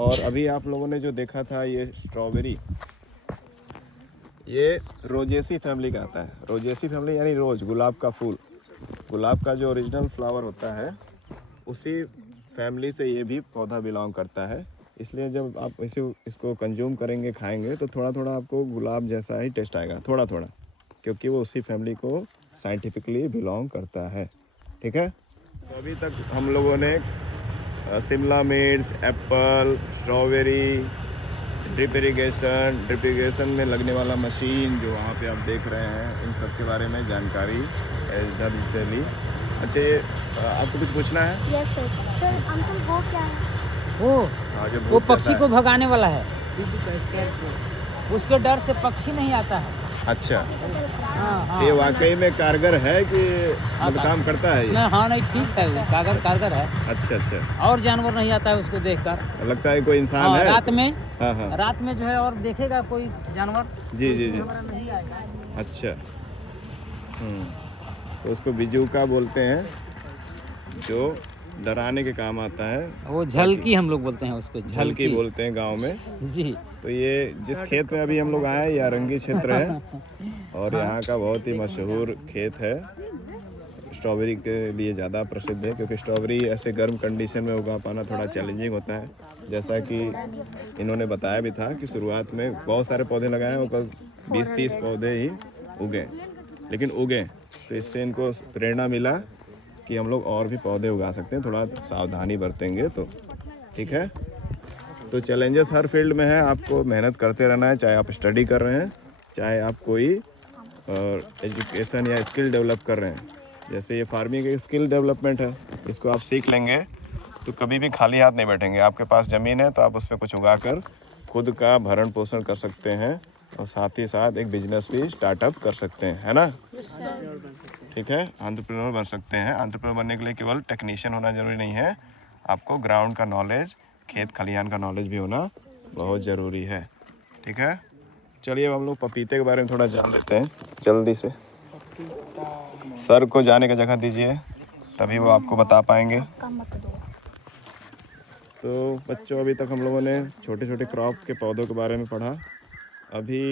और अभी आप लोगों ने जो देखा था ये स्ट्रॉबेरी, ये रोजेसी फैमिली का आता है। रोजेसी फैमिली यानी रोज, गुलाब का फूल, गुलाब का जो ओरिजिनल फ्लावर होता है उसी फैमिली से ये भी पौधा बिलोंग करता है। इसलिए जब आप इसको कंज्यूम करेंगे, खाएंगे, तो थोड़ा थोड़ा आपको गुलाब जैसा ही टेस्ट आएगा, थोड़ा थोड़ा, क्योंकि वो उसी फैमिली को साइंटिफिकली बिलोंग करता है। ठीक है। तो अभी तक हम लोगों ने शिमला मिर्च, एप्पल, स्ट्रॉबेरी, ड्रिप इरिगेशन में लगने वाला मशीन जो वहाँ पे आप देख रहे हैं, इन सब के बारे में जानकारी से ली। अच्छा, ये आपको कुछ पूछना है? Yes sir. सर अंकल वो क्या है? वो पक्षी को भगाने वाला है, उसके डर से पक्षी नहीं आता है। अच्छा, हाँ, ये वाकई में कारगर है कि मतलब काम करता है ये? हाँ नहीं, ठीक है, कारगर है। अच्छा अच्छा। और जानवर नहीं आता है उसको देखकर। लगता है कोई इंसान है रात में। हाँ हाँ, रात में जो है और देखेगा कोई जानवर। जी जी जी। नहीं आएगा। अच्छा। तो उसको बिजूका बोलते हैं, जो डराने के काम आता है। वो झलकी हम लोग बोलते हैं उसको, झलकी बोलते हैं गांव में जी। तो ये जिस खेत में अभी हम लोग आए हैं, ये अरंगी क्षेत्र है और यहाँ का बहुत ही मशहूर खेत है। स्ट्रॉबेरी के लिए ज़्यादा प्रसिद्ध है, क्योंकि स्ट्रॉबेरी ऐसे गर्म कंडीशन में उगा पाना थोड़ा चैलेंजिंग होता है। जैसा कि इन्होंने बताया भी था कि शुरुआत में बहुत सारे पौधे लगाए हैं, वो 20-30 पौधे ही उगे, लेकिन उगे तो इससे इनको प्रेरणा मिला कि हम लोग और भी पौधे उगा सकते हैं, थोड़ा सावधानी बरतेंगे तो। ठीक है। तो चैलेंजेस हर फील्ड में है, आपको मेहनत करते रहना है, चाहे आप स्टडी कर रहे हैं, चाहे आप कोई एजुकेशन या स्किल डेवलप कर रहे हैं। जैसे ये फार्मिंग एक स्किल डेवलपमेंट है, इसको आप सीख लेंगे तो कभी भी खाली हाथ नहीं बैठेंगे। आपके पास ज़मीन है तो आप उसमें कुछ उगाकर खुद का भरण पोषण कर सकते हैं और साथ ही साथ एक बिजनेस भी स्टार्टअप कर सकते हैं, है ना? ठीक है। एंटरप्रेन्योर बन सकते हैं। एंटरप्रेन्योर बनने के लिए केवल टेक्नीशियन होना ज़रूरी नहीं है, आपको ग्राउंड का नॉलेज, खेत खलिहान का नॉलेज भी होना बहुत ज़रूरी है। ठीक है। चलिए अब हम लोग पपीते के बारे में थोड़ा जान लेते हैं जल्दी से। सर को जाने का जगह दीजिए, तभी वो आपको बता पाएंगे। तो बच्चों, अभी तक हम लोगों ने छोटे छोटे क्रॉप के पौधों के बारे में पढ़ा। अभी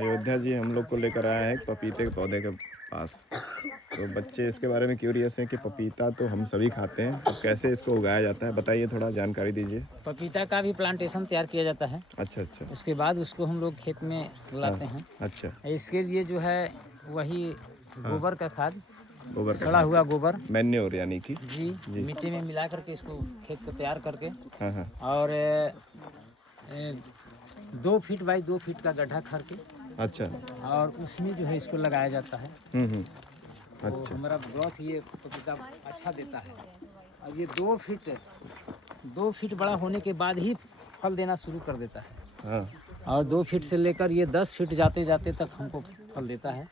अयोध्या जी हम लोग को लेकर आया है पपीते के पौधे के पास। तो बच्चे इसके बारे में क्यूरियस हैं कि पपीता तो हम सभी खाते हैं, तो कैसे इसको उगाया जाता है, बताइए, थोड़ा जानकारी दीजिए। पपीता का भी प्लांटेशन तैयार किया जाता है। अच्छा अच्छा। उसके बाद उसको हम लोग खेत में लाते हैं। अच्छा। इसके लिए जो है वही गोबर का खाद, गोबर सड़ा हुआ गोबर, मैन्योर यानी कि जी मिट्टी में मिला करके इसको खेत को तैयार करके, हाँ हाँ, और 2 फीट बाई 2 फीट का गड्ढा करके, अच्छा, और उसमें जो है इसको लगाया जाता है। तो अच्छा। हमारा ग्रोथ ये पपीता अच्छा देता है। और ये 2 फीट बड़ा होने के बाद ही फल देना शुरू कर देता है। हाँ। और 2 फीट से लेकर ये 10 फीट जाते जाते तक हमको फल देता है।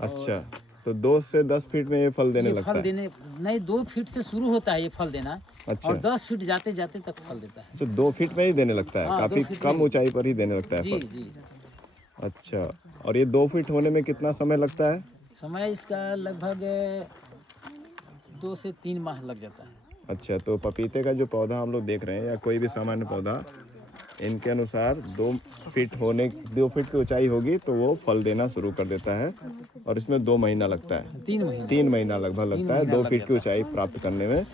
अच्छा, तो 2 से 10 फीट में ये फल देने लगता है? नहीं, 2 फीट से शुरू होता है ये फल देना। अच्छा। और 10 फीट जाते जाते तक फल देता है। तो 2 फीट में ही देने लगता है? हाँ, काफी 2 फीट कम में। ऊंचाई पर ही देने लगता है जी फल? जी। अच्छा, और ये 2 फीट होने में कितना समय लगता है? समय इसका लगभग 2 से 3 माह लग जाता है। अच्छा, तो पपीते का जो पौधा हम लोग देख रहे हैं या कोई भी सामान्य पौधा, इनके अनुसार 2 फीट की ऊंचाई होगी तो वो फल देना शुरू कर देता है, और इसमें 2 महीना लगता है, 3 महीना लगभग लगता है 2 फीट की ऊंचाई प्राप्त करने में।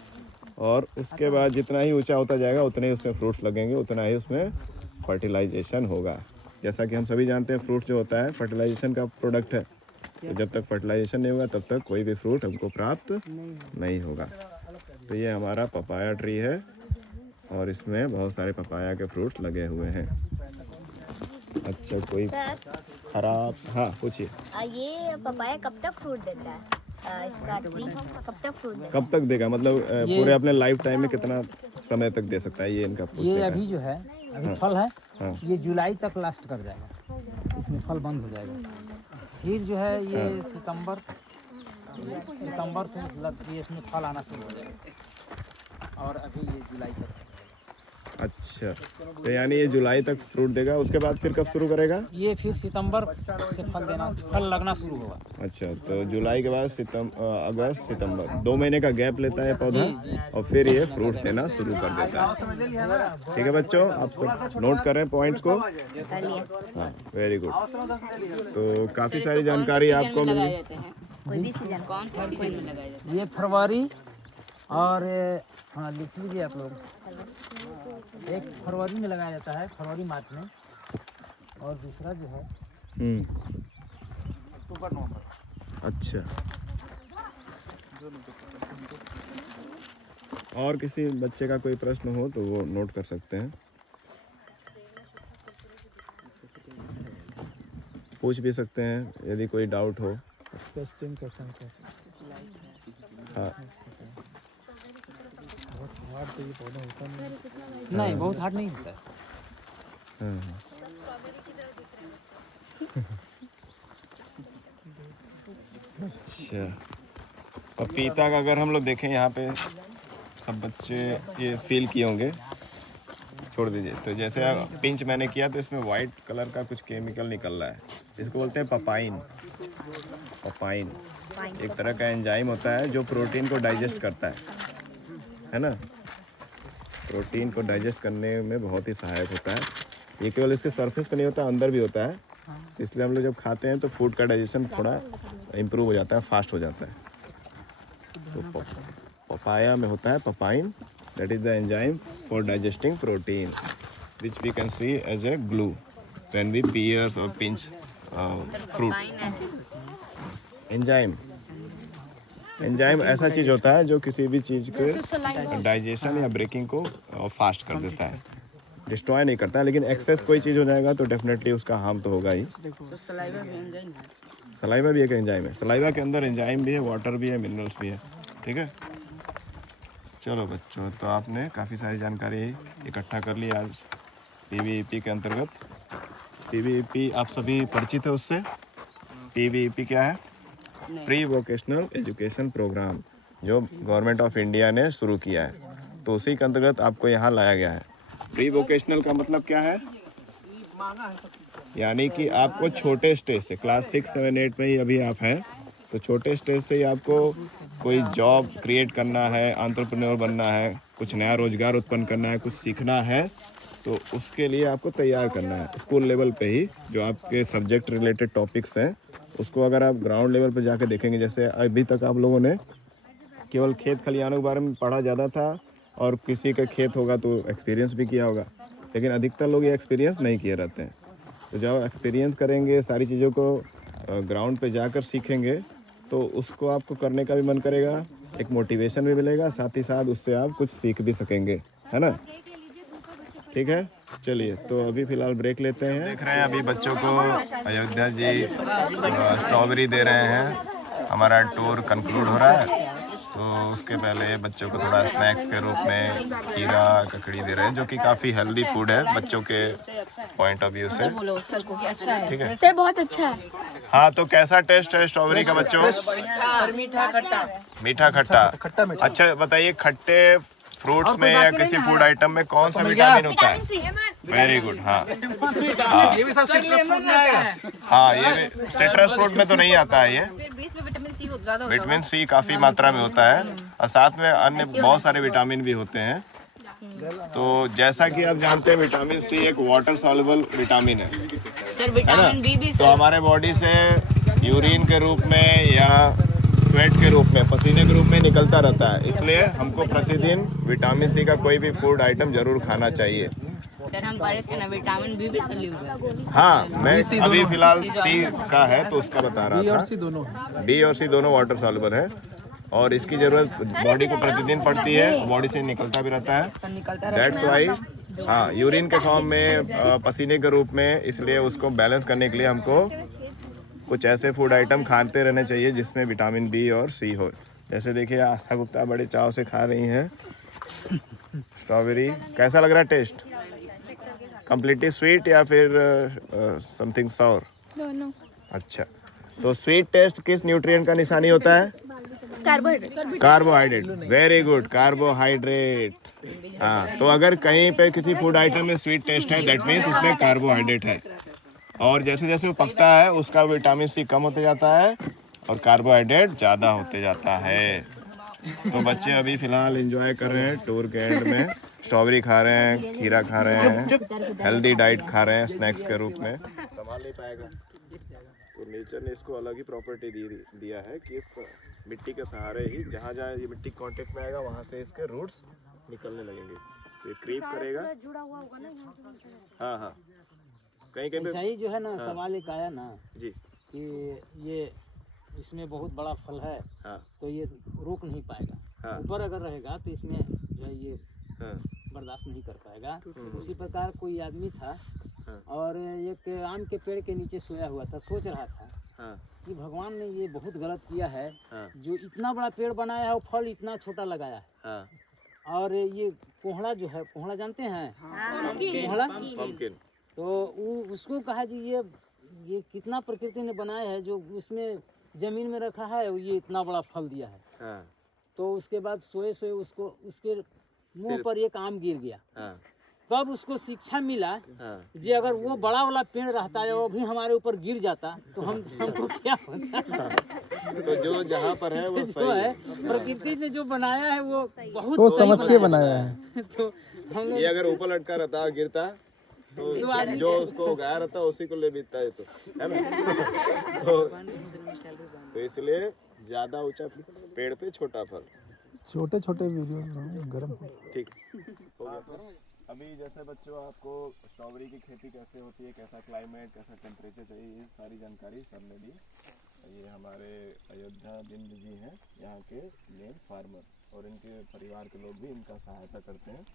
और उसके बाद जितना ही ऊंचा होता जाएगा उतने ही उसमें फ्रूट्स लगेंगे, उतना ही उसमें फर्टिलाइजेशन होगा। जैसा कि हम सभी जानते हैं, फ्रूट जो होता है फर्टिलाइजेशन का प्रोडक्ट है, तो जब तक फर्टिलाइजेशन नहीं होगा तब तक कोई भी फ्रूट हमको प्राप्त नहीं होगा। तो ये हमारा पपाया ट्री है और इसमें बहुत सारे पपाया के फ्रूट लगे हुए हैं। अच्छा, कोई खराब? हाँ, पूछिए। ये पपाया कब तक फ्रूट देता है? इसका ट्री कब तक फ्रूट देता है? कब तक देगा मतलब पूरे अपने लाइफ टाइम में कितना समय तक दे सकता है ये? इनका ये अभी जो है अभी फल है, हाँ। ये जुलाई तक लास्ट कर जाएगा, इसमें फल बंद हो जाएगा। फिर जो है ये सितंबर से मतलब ये इसमें फल आना शुरू हो जाएगा, और अभी ये जुलाई तक। अच्छा, तो यानी ये जुलाई तक फ्रूट देगा, उसके बाद फिर कब शुरू करेगा? ये फिर सितंबर से फल लगना शुरू होगा। अच्छा, तो जुलाई के बाद अगस्त सितंबर 2 महीने का गैप लेता है पौधा और फिर ये फ्रूट देना शुरू कर देता है। ठीक है बच्चों, आप सब नोट कर रहे हैं पॉइंट्स को? हाँ, वेरी गुड। तो काफ़ी सारी जानकारी आपको मिली। कोई भी सीजन, कौन से सीजन में लगाया जाता ये फरवरी और हाँ लिख लीजिए आप लोग, एक फरवरी में लगाया जाता है, फरवरी मार्च में, और दूसरा जो है अक्टूबर नवंबर। अच्छा, और किसी बच्चे का कोई प्रश्न हो तो वो नोट कर सकते हैं, पूछ भी सकते हैं यदि कोई डाउट हो। हाँ, नहीं बहुत हार्ड नहीं होता है। हाँ। अच्छा, पपीता का अगर हम लोग देखें, यहाँ पे सब बच्चे ये फील किए होंगे, छोड़ दीजिए। तो जैसे पिंच मैंने किया तो इसमें वाइट कलर का कुछ केमिकल निकल रहा है, इसको बोलते हैं पपाइन। पपाइन एक तरह का एंजाइम होता है जो प्रोटीन को डाइजेस्ट करता है ना। प्रोटीन को डाइजेस्ट करने में बहुत ही सहायक होता है। ये केवल इसके सरफेस पे नहीं होता, अंदर भी होता है। इसलिए हम लोग जब खाते हैं तो फूड का डाइजेशन थोड़ा इम्प्रूव हो जाता है, फास्ट हो जाता है। तो पपाया में होता है papain, that is the enzyme for digesting protein which we can see as a glue when we pierce और पिंच फ्रूट। एंजाइम ऐसा चीज़ होता है जो किसी भी चीज़ के डाइजेशन या ब्रेकिंग को फास्ट कर देता है, डिस्ट्रॉय नहीं करता है। लेकिन एक्सेस कोई चीज़ हो जाएगा तो डेफिनेटली उसका हार्म तो होगा ही। सलाइवा भी एक एंजाइम है, सलाइवा के अंदर एंजाइम भी है, वाटर भी है, मिनरल्स भी है। ठीक है, चलो बच्चों, तो आपने काफ़ी सारी जानकारी इकट्ठा कर ली आज PVEP के अंतर्गत। PVEP आप सभी परिचित है उससे। PVEP क्या है? प्री वोकेशनल एजुकेशन प्रोग्राम, जो गवर्नमेंट ऑफ इंडिया ने शुरू किया है, तो उसी के अंतर्गत आपको यहाँ लाया गया है। प्री वोकेशनल का मतलब क्या है? यानी कि आपको छोटे स्टेज से, क्लास 6, 7, 8 में ही अभी आप हैं, तो छोटे स्टेज से ही आपको कोई जॉब क्रिएट करना है, एंटरप्रेन्योर बनना है, कुछ नया रोजगार उत्पन्न करना है, कुछ सीखना है, तो उसके लिए आपको तैयार करना है स्कूल लेवल पे ही। जो आपके सब्जेक्ट रिलेटेड टॉपिक्स हैं उसको अगर आप ग्राउंड लेवल पे जाके देखेंगे, जैसे अभी तक आप लोगों ने केवल खेत खलिहानों के बारे में पढ़ा ज़्यादा था, और किसी का खेत होगा तो एक्सपीरियंस भी किया होगा, लेकिन अधिकतर लोग ये एक्सपीरियंस नहीं किए रहते हैं। तो जब एक्सपीरियंस करेंगे, सारी चीज़ों को ग्राउंड पे जाकर सीखेंगे, तो उसको आपको करने का भी मन करेगा, एक मोटिवेशन भी मिलेगा, साथ ही साथ उससे आप कुछ सीख भी सकेंगे, है ना। ठीक है, चलिए तो अभी फ़िलहाल ब्रेक लेते हैं। देख रहे हैं अभी बच्चों को अयोध्या जी स्ट्रॉबेरी दे रहे हैं। हमारा टूर कंक्लूड हो रहा है, तो उसके पहले बच्चों को थोड़ा स्नैक्स के रूप में खीरा ककड़ी दे रहे हैं, जो कि काफ़ी हेल्दी फूड है बच्चों के पॉइंट ऑफ व्यू से। ठीक है, से बहुत अच्छा है। हाँ, तो कैसा टेस्ट है स्ट्रॉबेरी का बच्चों? मीठा खट्टा। अच्छा बताइए, खट्टे फ्रूट्स में या किसी फूड आइटम में कौन सा विटामिन होता है? Very good. हाँ ये भी सब सिट्रस फ्रूट में आएगा। हाँ, ये सिट्रस फ्रूट में तो नहीं आता है। ये विटामिन सी काफ़ी मात्रा में होता है, और साथ में अन्य बहुत सारे विटामिन भी होते हैं। तो जैसा कि आप जानते हैं, विटामिन सी एक वाटर सॉल्युबल विटामिन है, सर विटामिन बी भी तो हमारे बॉडी से यूरिन के रूप में या स्वेट के रूप में, पसीने के रूप में निकलता रहता है। इसलिए हमको प्रतिदिन विटामिन सी का कोई भी फूड आइटम जरूर खाना चाहिए। सर हम पढ़े थे ना, विटामिन बी भी सॉल्युबल। हाँ, मैं अभी फिलहाल सी का है तो उसका बता रहा था। बी और सी दोनों वाटर सॉल्युबल है, और इसकी ज़रूरत बॉडी को प्रतिदिन पड़ती है, बॉडी से निकलता भी रहता है। दैट्स वाई हाँ, यूरिन के फॉर्म में, पसीने के रूप में, इसलिए उसको बैलेंस करने के लिए हमको कुछ ऐसे फूड आइटम खाते रहने चाहिए जिसमें विटामिन बी और सी हो। जैसे देखिए, आस्था गुप्ता बड़े चाव से खा रही हैं स्ट्रॉबेरी। कैसा लग रहा है टेस्ट? कम्प्लीटली स्वीट या फिर समथिंग सॉर? दोनों। अच्छा, तो स्वीट टेस्ट किस न्यूट्रिएंट का निशानी होता है? Carbohydrate. Carbohydrate, very good, carbohydrate. हाँ, तो अगर कहीं पे किसी फूड आइटम में स्वीट टेस्ट है, दैट मीन्स उसमें कार्बोहाइड्रेट है। और जैसे जैसे वो पकता है उसका विटामिन सी कम होते जाता है और कार्बोहाइड्रेट ज़्यादा होते जाता है। तो बच्चे अभी फ़िलहाल एंजॉय कर रहे हैं टूर के एंड में, स्ट्रॉबेरी खा रहे हैं, खीरा खा रहे हैं, हेल्दी डाइट खा रहे हैं स्नैक्स के रूप में। संभाल नहीं पाएगा, तो नेचर ने इसको अलग ही प्रॉपर्टी दिया है कि इस मिट्टी के सहारे ही जहाँ जहाँ ये मिट्टी कांटेक्ट में आएगा वहाँ से इसके रूट्स निकलने लगेंगे, तो ये क्रीप करेगा। जुड़ा हुआ होगा ना यहाँ से। हाँ हाँ, कहीं कहीं ऐसा ही जो है ना, सवाल एक आया ना जी, कि ये इसमें बहुत बड़ा फल है, हाँ तो ये रोक नहीं पाएगा। हाँ। ऊपर अगर रहेगा तो इसमें जो है ये हाँ बर्दाश्त नहीं कर पाएगा। उसी प्रकार कोई आदमी था हाँ। और एक आम के पेड़ के नीचे सोया हुआ था, सोच रहा था हाँ कि भगवान ने ये बहुत गलत किया है, हाँ जो इतना बड़ा पेड़ बनाया है और फल इतना छोटा लगाया है। हाँ। और ये कोहड़ा जो है, कोहड़ा जानते हैं? कोहड़ा, पम्पकिन। तो उसको कहा जी ये कितना प्रकृति ने बनाया है, जो इसमें जमीन में रखा है ये इतना बड़ा फल दिया है। हाँ तो उसके बाद सोए सोए उसको उसके मुंह पर एक आम गिर गया। हाँ तब उसको शिक्षा मिला हाँ। जी अगर वो बड़ा वाला पेड़ रहता है वो भी हमारे ऊपर गिर जाता तो हमको क्या होता। तो जो जहाँ पर है वो तो सही है, है। प्रकृति ने जो बनाया है वो बहुत सोच सही समझ के बनाया है। तो हम लोग ये अगर ऊपर लटका रहता और गिरता तो जो उसको उगाया रहता उसी को ले बीतता है, तो है ना। तो इसलिए ज्यादा ऊंचा पेड़ पे छोटा फल। छोटे छोटे वीडियोस बनाओ, गरम हो। ठीक हो गया। अभी जैसे बच्चों आपको स्ट्रॉबेरी की खेती कैसे होती है, कैसा क्लाइमेट, कैसा टेम्परेचर चाहिए, ये सारी जानकारी सर ने दी। ये हमारे अयोध्या बिंद जी हैं, यहाँ के मेन फार्मर, और इनके परिवार के लोग भी इनका सहायता करते हैं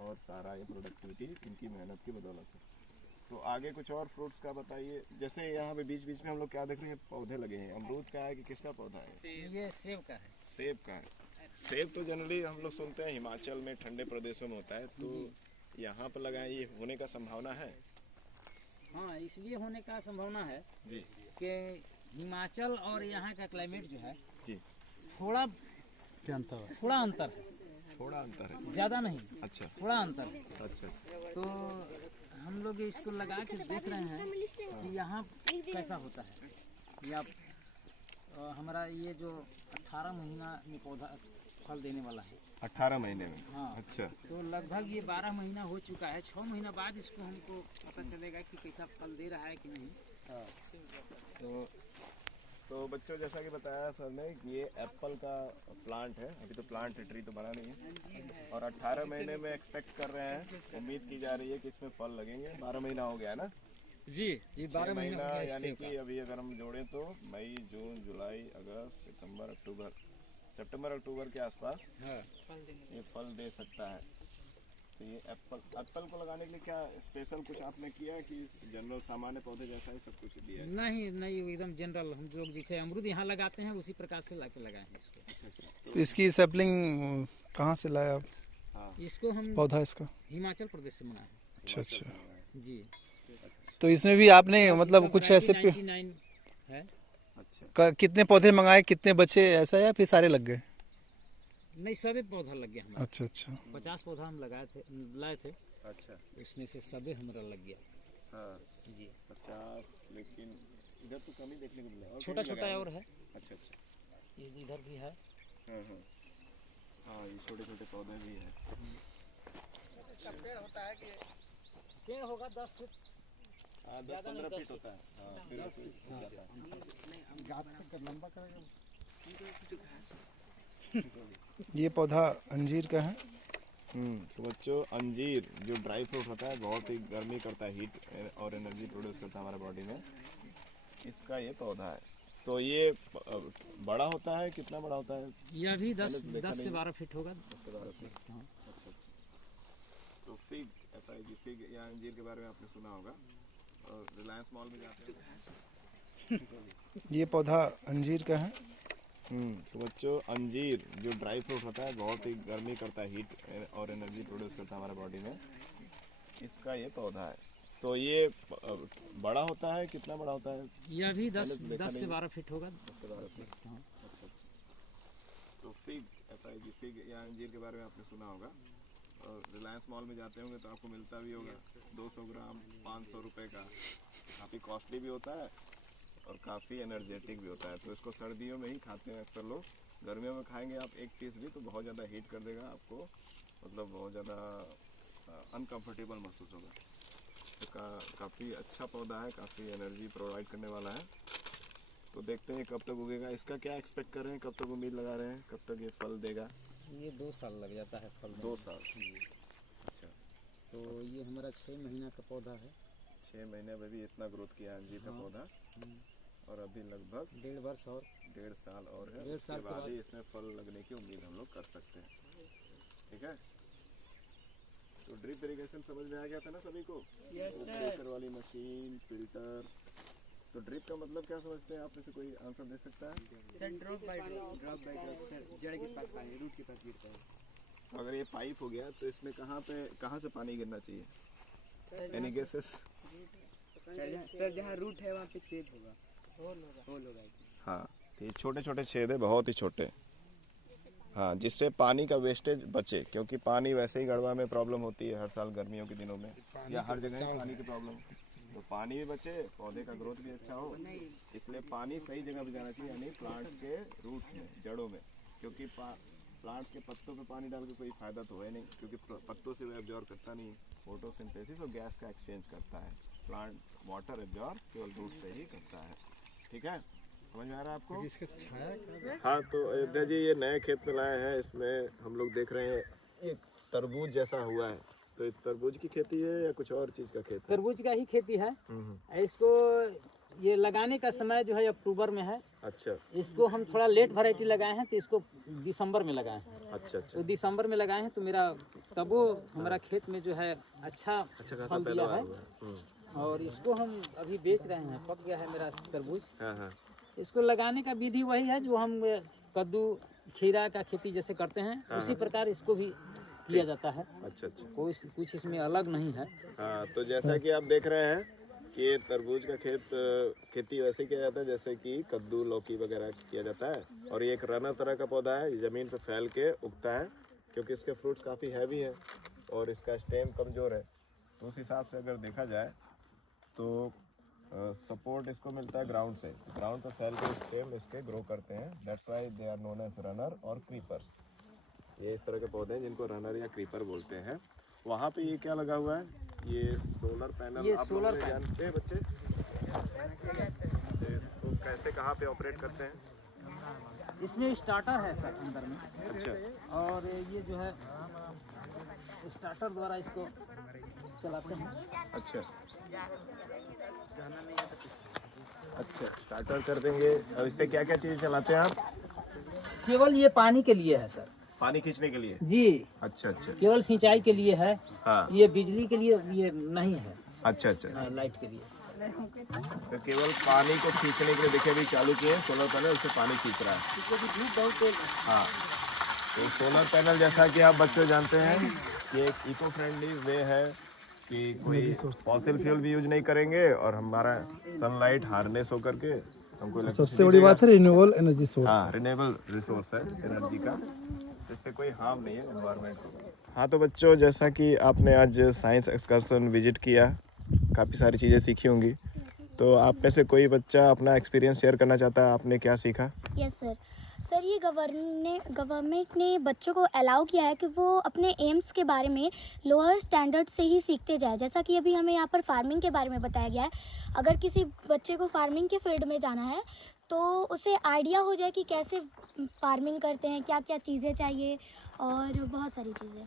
और सारा ये प्रोडक्टिविटी इनकी मेहनत की बदौलत है। तो आगे कुछ और फ्रूट्स का बताइए। जैसे यहाँ पे बीच बीच में हम लोग क्या देख रहे हैं, पौधे लगे हैं। अमरूद का है कि किसका पौधा है? ये सेब का है। सेब का है। सेब तो जनरली हम लोग सुनते हैं हिमाचल में ठंडे प्रदेशों में होता है, तो यहाँ पर लगाए, ये होने का संभावना है? हाँ, इसलिए होने का संभावना है जी कि हिमाचल और यहाँ का क्लाइमेट जो है जी, थोड़ा अंतर है, थोड़ा अंतर है, ज़्यादा नहीं, अच्छा थोड़ा अंतर है। अच्छा। तो हम लोग इसको लगा के देख रहे हैं कि यहाँ कैसा होता है। या हमारा ये जो 18 महीना में पौधा फल देने वाला है, 18 महीने में? हाँ। अच्छा। तो लगभग ये 12 महीना हो चुका है। 6 महीना बाद इसको हमको पता चलेगा कि कैसा फल दे रहा है कि नहीं। तो बच्चों, जैसा कि बताया सर ने कि ये एप्पल का प्लांट है, अभी तो प्लांट ट्री तो बना नहीं है, और 18 महीने में एक्सपेक्ट कर रहे हैं, उम्मीद की जा रही है कि इसमें फल लगेंगे। 12 महीना हो गया है ना जी 12 महीना, यानी कि अभी अगर हम जोड़ें तो मई, जून, जुलाई, अगस्त, सितंबर अक्टूबर के आसपास ये फल दे सकता है। तो ये एप्पल को लगाने के लिए क्या स्पेशल कुछ आपने किया कि जनरल सामान्य पौधे जैसा ही सब कुछ दिया है? नहीं एकदम जनरल, हम लोग जैसे अमरूद यहाँ लगाते हैं उसी प्रकार से लाके लगाए हैं इसको। तो इसकी सैपलिंग कहाँ से लाया आप? हाँ। इसको हम पौधा इसका? हिमाचल प्रदेश से मंगाए हैं। अच्छा। जी। तो इसमें भी आपने मतलब कुछ ऐसे 99 है। अच्छा। कितने पौधे मंगाए, कितने बचे, ऐसा या फिर सारे लग गए? नहीं, सभी पौधा लग गया हमारा। अच्छा अच्छा। 50 पौधा हम लाए थे, अच्छा। इसमें से सभी हमारा लग गया। हाँ जी। 50, लेकिन इधर तो कम ही देखने को मिला। छोटा छोटा और है। अच्छा अच्छा। इधर भी है। हाँ, ये छोटे छोटे पौधे भी हैं। पेड़ होगा 10 फीट, 10-15 फीट होता है। हाँ, फिर ये पौधा अंजीर का है। तो बच्चों, अंजीर जो ड्राई फ्रूट होता है, बहुत ही गर्मी करता है, हीट और एनर्जी प्रोड्यूस करता है हमारे बॉडी में, इसका ये पौधा है। तो ये बड़ा होता है, कितना बड़ा होता है? यह भी 10 से 12 फीट होगा। 10 से 12 फीट। हाँ। अच्छा। तो फिग, ऐसा है कि फिग या अंजीर के बारे में आपने सुना होगा, और रिलायंस मॉल में जाते हैं। ये पौधा अंजीर का है। तो बच्चों, अंजीर जो ड्राई फ्रूट होता है, बहुत ही गर्मी करता है, हीट और एनर्जी प्रोड्यूस करता है हमारे बॉडी में, इसका ये पौधा है। तो ये बड़ा होता है, कितना बड़ा होता है? यह भी 10 से 12 फीट होगा। 10 से 12 फीट। अच्छा। तो फिग, FIG फिग या अंजीर के बारे में आपने सुना होगा, और रिलायंस मॉल में जाते होंगे तो आपको मिलता भी होगा 200 ग्राम 500 रुपये का। काफ़ी कॉस्टली भी होता है और काफ़ी एनर्जेटिक भी होता है। तो इसको सर्दियों में ही खाते हैं अक्सर लोग। गर्मियों में खाएंगे आप एक पीस भी तो बहुत ज़्यादा हीट कर देगा आपको, मतलब बहुत ज़्यादा अनकंफर्टेबल महसूस होगा। तो काफ़ी अच्छा पौधा है, काफ़ी एनर्जी प्रोवाइड करने वाला है। तो देखते हैं कब तक उगेगा। इसका क्या एक्सपेक्ट कर रहे हैं, कब तक उम्मीद लगा रहे हैं, कब तक ये फल देगा? ये 2 साल लग जाता है फल में। 2 साल। अच्छा, तो ये हमारा 6 महीना का पौधा है। 6 महीने में भी इतना ग्रोथ किया है अंजीर का पौधा, और अभी लगभग 1.5 वर्ष और 1.5 साल और है। 1.5 साल उसके बाद ही इसमें फल लगने की उम्मीद हम लोग कर सकते हैं। ठीक है, तो ड्रिप इरिगेशन समझ में आ गया था ना सभी को? स्प्रिंकलर वाली मशीन, फिल्टर। तो ड्रिप का मतलब क्या समझते हैं आप में से कोई आंसर दे सकता है? Sir drop by drop sir जड़ के पास पानी, रूट के पास गिरता है। अगर ये पाइप हो गया तो इसमें कहाँ से पानी गिरना चाहिए? Any guesses? सर जहाँ रूट है वहाँ पे छेद होगा, होल होगा। हाँ, तो ये छोटे छोटे छेद है, बहुत ही छोटे। हाँ, जिससे पानी का वेस्टेज बचे, क्योंकि पानी वैसे ही गढ़वा में प्रॉब्लम होती है हर साल गर्मियों के दिनों में, या हर जगह ही पानी की प्रॉब्लम। तो पानी भी बचे, पौधे का ग्रोथ भी अच्छा हो, इसलिए पानी सही जगह पे जाना चाहिए, यानी प्लांट्स के रूट्स में, जड़ों में। क्योंकि प्लांट्स के पत्तों पे पानी डाल के कोई फायदा तो है नहीं, क्योंकि पत्तों से वो एब्जॉर्ब करता नहीं, फोटोसिंथेसिस और गैस का एक्सचेंज करता है। प्लांट वाटर एब्जॉर्ब केवल रूट से ही करता है। ठीक है, समझ में आ रहा है आपको? हाँ, तो अयोध्या जी ये नए खेत में लाए हैं, इसमें हम लोग देख रहे हैं एक तरबूज जैसा हुआ है। तो ये तरबूज की खेती है या कुछ और चीज़ का खेत है? तरबूज का ही खेती है। इसको ये लगाने का समय जो है अक्टूबर में है। अच्छा इसको हम थोड़ा लेट वैरायटी लगाए हैं, तो इसको दिसंबर में लगाए हैं। अच्छा अच्छा, तो दिसंबर में लगाए हैं, तो मेरा तब वो हमारा खेत में जो है अच्छा खासा फल दिया पैदावार है। हुआ। और इसको हम अभी बेच रहे हैं, पक गया है मेरा तरबूज। हाँ हाँ, इसको लगाने का विधि वही है जो हम कद्दू खीरा का खेती जैसे करते हैं, उसी प्रकार इसको भी किया जाता है। अच्छा अच्छा। कोई कुछ इसमें अलग नहीं है। हाँ, तो जैसा कि आप देख रहे हैं कि ये तरबूज का खेती वैसे किया जाता है जैसे कि कद्दू लौकी वगैरह किया जाता है। और ये एक रनर तरह का पौधा है, ये ज़मीन पे फैल के उगता है, क्योंकि इसके फ्रूट्स काफ़ी हैवी हैं और इसका स्टेम कमज़ोर है। तो उस हिसाब से अगर देखा जाए तो सपोर्ट इसको मिलता है ग्राउंड से। ग्राउंड पे फैल के स्टेम इसके ग्रो करते हैं। That's why they are known as runner और क्रीपर्स। ये इस तरह के पौधे हैं जिनको रनर या क्रीपर बोलते हैं। वहाँ पे ये क्या लगा हुआ है? ये सोलर पैनल। ये आप सोलर लोग जानते हैं बच्चे? तो इसको कैसे कहाँ पे ऑपरेट करते हैं? इसमें स्टार्टर है सर अंदर में। अच्छा और ये जो है स्टार्टर द्वारा इसको चलाते हैं। अच्छा अच्छा, स्टार्टर कर देंगे। और इससे क्या क्या चीज़ चलाते हैं आप? केवल ये पानी के लिए है सर। पानी खींचने के लिए? जी, अच्छा अच्छा। केवल सिंचाई के लिए है। हाँ, ये बिजली के लिए ये नहीं है। अच्छा अच्छा। लाइट के लिए। तो केवल पानी को खींचने के लिए देखिए अभी चालू किए हैं सोलर पैनल, उससे पानी खींच रहा है। हाँ, तो सोलर पैनल जैसा कि आप बच्चे जानते हैं कि एक इको फ्रेंडली वे है कि कोई फॉसिल फ्यूल भी यूज नहीं करेंगे और हमारा सनलाइट हार्नेस होकर के हमको सबसे बड़ी बात है रिन्यूएबल एनर्जी सोर्स। हाँ, रिन्यूएबल रिसोर्स है एनर्जी का, इससे कोई हार्म नहीं है एनवायरनमेंट को। हाँ, तो बच्चों जैसा कि आपने आज साइंस एक्सकर्सन विजिट किया, काफ़ी सारी चीज़ें सीखी होंगी, तो आप में से कोई बच्चा अपना एक्सपीरियंस शेयर करना चाहता है? आपने क्या सीखा? यस सर, ये गवर्नमेंट ने बच्चों को अलाउ किया है कि वो अपने एम्स के बारे में लोअर स्टैंडर्ड से ही सीखते जाए। जैसा कि अभी हमें यहाँ पर फार्मिंग के बारे में बताया गया है। अगर किसी बच्चे को फार्मिंग के फील्ड में जाना है तो उसे आइडिया हो जाए कि कैसे फार्मिंग करते हैं, क्या क्या चीज़ें चाहिए और बहुत सारी चीज़ें।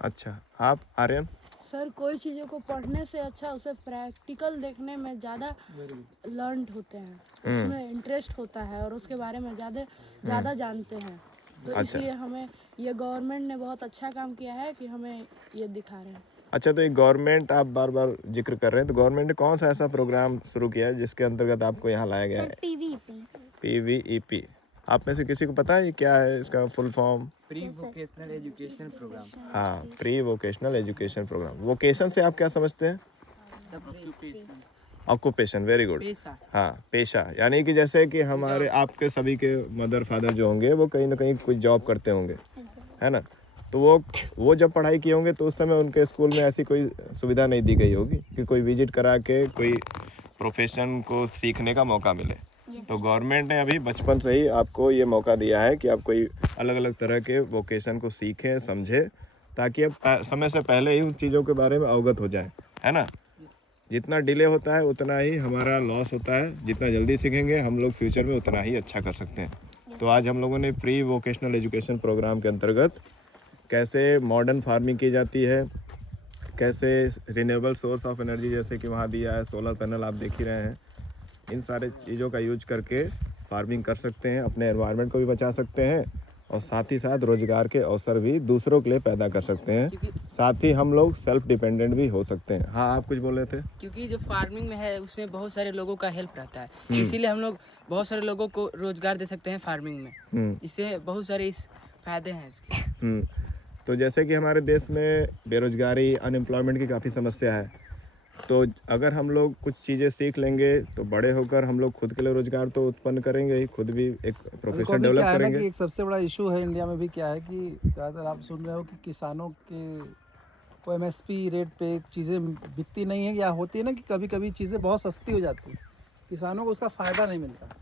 अच्छा, आप आर्यन? सर कोई चीज़ों को पढ़ने से अच्छा उसे प्रैक्टिकल देखने में ज़्यादा लर्न होते हैं, उसमें इंटरेस्ट होता है और उसके बारे में ज़्यादा जानते हैं। तो इसलिए हमें ये गवर्नमेंट ने बहुत अच्छा काम किया है कि हमें ये दिखा रहे हैं। अच्छा, तो ये गवर्नमेंट आप बार बार जिक्र कर रहे हैं, तो गवर्नमेंट ने कौन सा ऐसा प्रोग्राम शुरू किया है जिसके अंतर्गत आपको यहाँ लाया गया है? PVEP। आप में से किसी को पता है ये क्या है, इसका full form? Pre vocational education programme. हाँ, pre vocational education programme. Vocation से आप क्या समझते हैं? Occupation, very good. पेशा। हाँ, पेशा, यानी कि जैसे कि हमारे आपके सभी के मदर फादर जो होंगे वो कहीं ना कहीं कुछ जॉब करते होंगे, है ना। तो वो जब पढ़ाई किए होंगे तो उस समय उनके स्कूल में ऐसी कोई सुविधा नहीं दी गई होगी कि कोई विजिट करा के कोई प्रोफेशन को सीखने का मौका मिले। तो गवर्नमेंट ने अभी बचपन से ही आपको ये मौका दिया है कि आप कोई अलग अलग तरह के वोकेशन को सीखें, समझें, ताकि आप समय से पहले ही उन चीज़ों के बारे में अवगत हो जाए, है ना। जितना डिले होता है उतना ही हमारा लॉस होता है, जितना जल्दी सीखेंगे हम लोग फ्यूचर में उतना ही अच्छा कर सकते हैं। तो आज हम लोगों ने प्री वोकेशनल एजुकेशन प्रोग्राम के अंतर्गत कैसे मॉडर्न फार्मिंग की जाती है, कैसे रिन्यूएबल सोर्स ऑफ एनर्जी जैसे कि वहाँ दिया है, सोलर पैनल आप देख ही रहे हैं, इन सारे चीज़ों का यूज करके फार्मिंग कर सकते हैं, अपने एनवायरनमेंट को भी बचा सकते हैं और साथ ही साथ रोजगार के अवसर भी दूसरों के लिए पैदा कर सकते हैं, साथ ही हम लोग सेल्फ डिपेंडेंट भी हो सकते हैं। हाँ, आप कुछ बोल रहे थे। क्योंकि जो फार्मिंग में है उसमें बहुत सारे लोगों का हेल्प रहता है, इसीलिए हम लोग बहुत सारे लोगों को रोजगार दे सकते हैं फार्मिंग में। इससे बहुत सारे फायदे हैं इसके। तो जैसे कि हमारे देश में बेरोजगारी, अनएम्प्लॉयमेंट की काफ़ी समस्या है, तो अगर हम लोग कुछ चीज़ें सीख लेंगे तो बड़े होकर हम लोग खुद के लिए रोजगार तो उत्पन्न करेंगे ही, खुद भी एक प्रोफेशन डेवलप करेंगे। कि एक सबसे बड़ा इशू है इंडिया में भी क्या है कि ज़्यादातर आप सुन रहे हो कि किसानों के को MSP रेट पे चीज़ें बिकती नहीं है, या होती है ना कि कभी कभी चीज़ें बहुत सस्ती हो जाती है, किसानों को उसका फ़ायदा नहीं मिलता।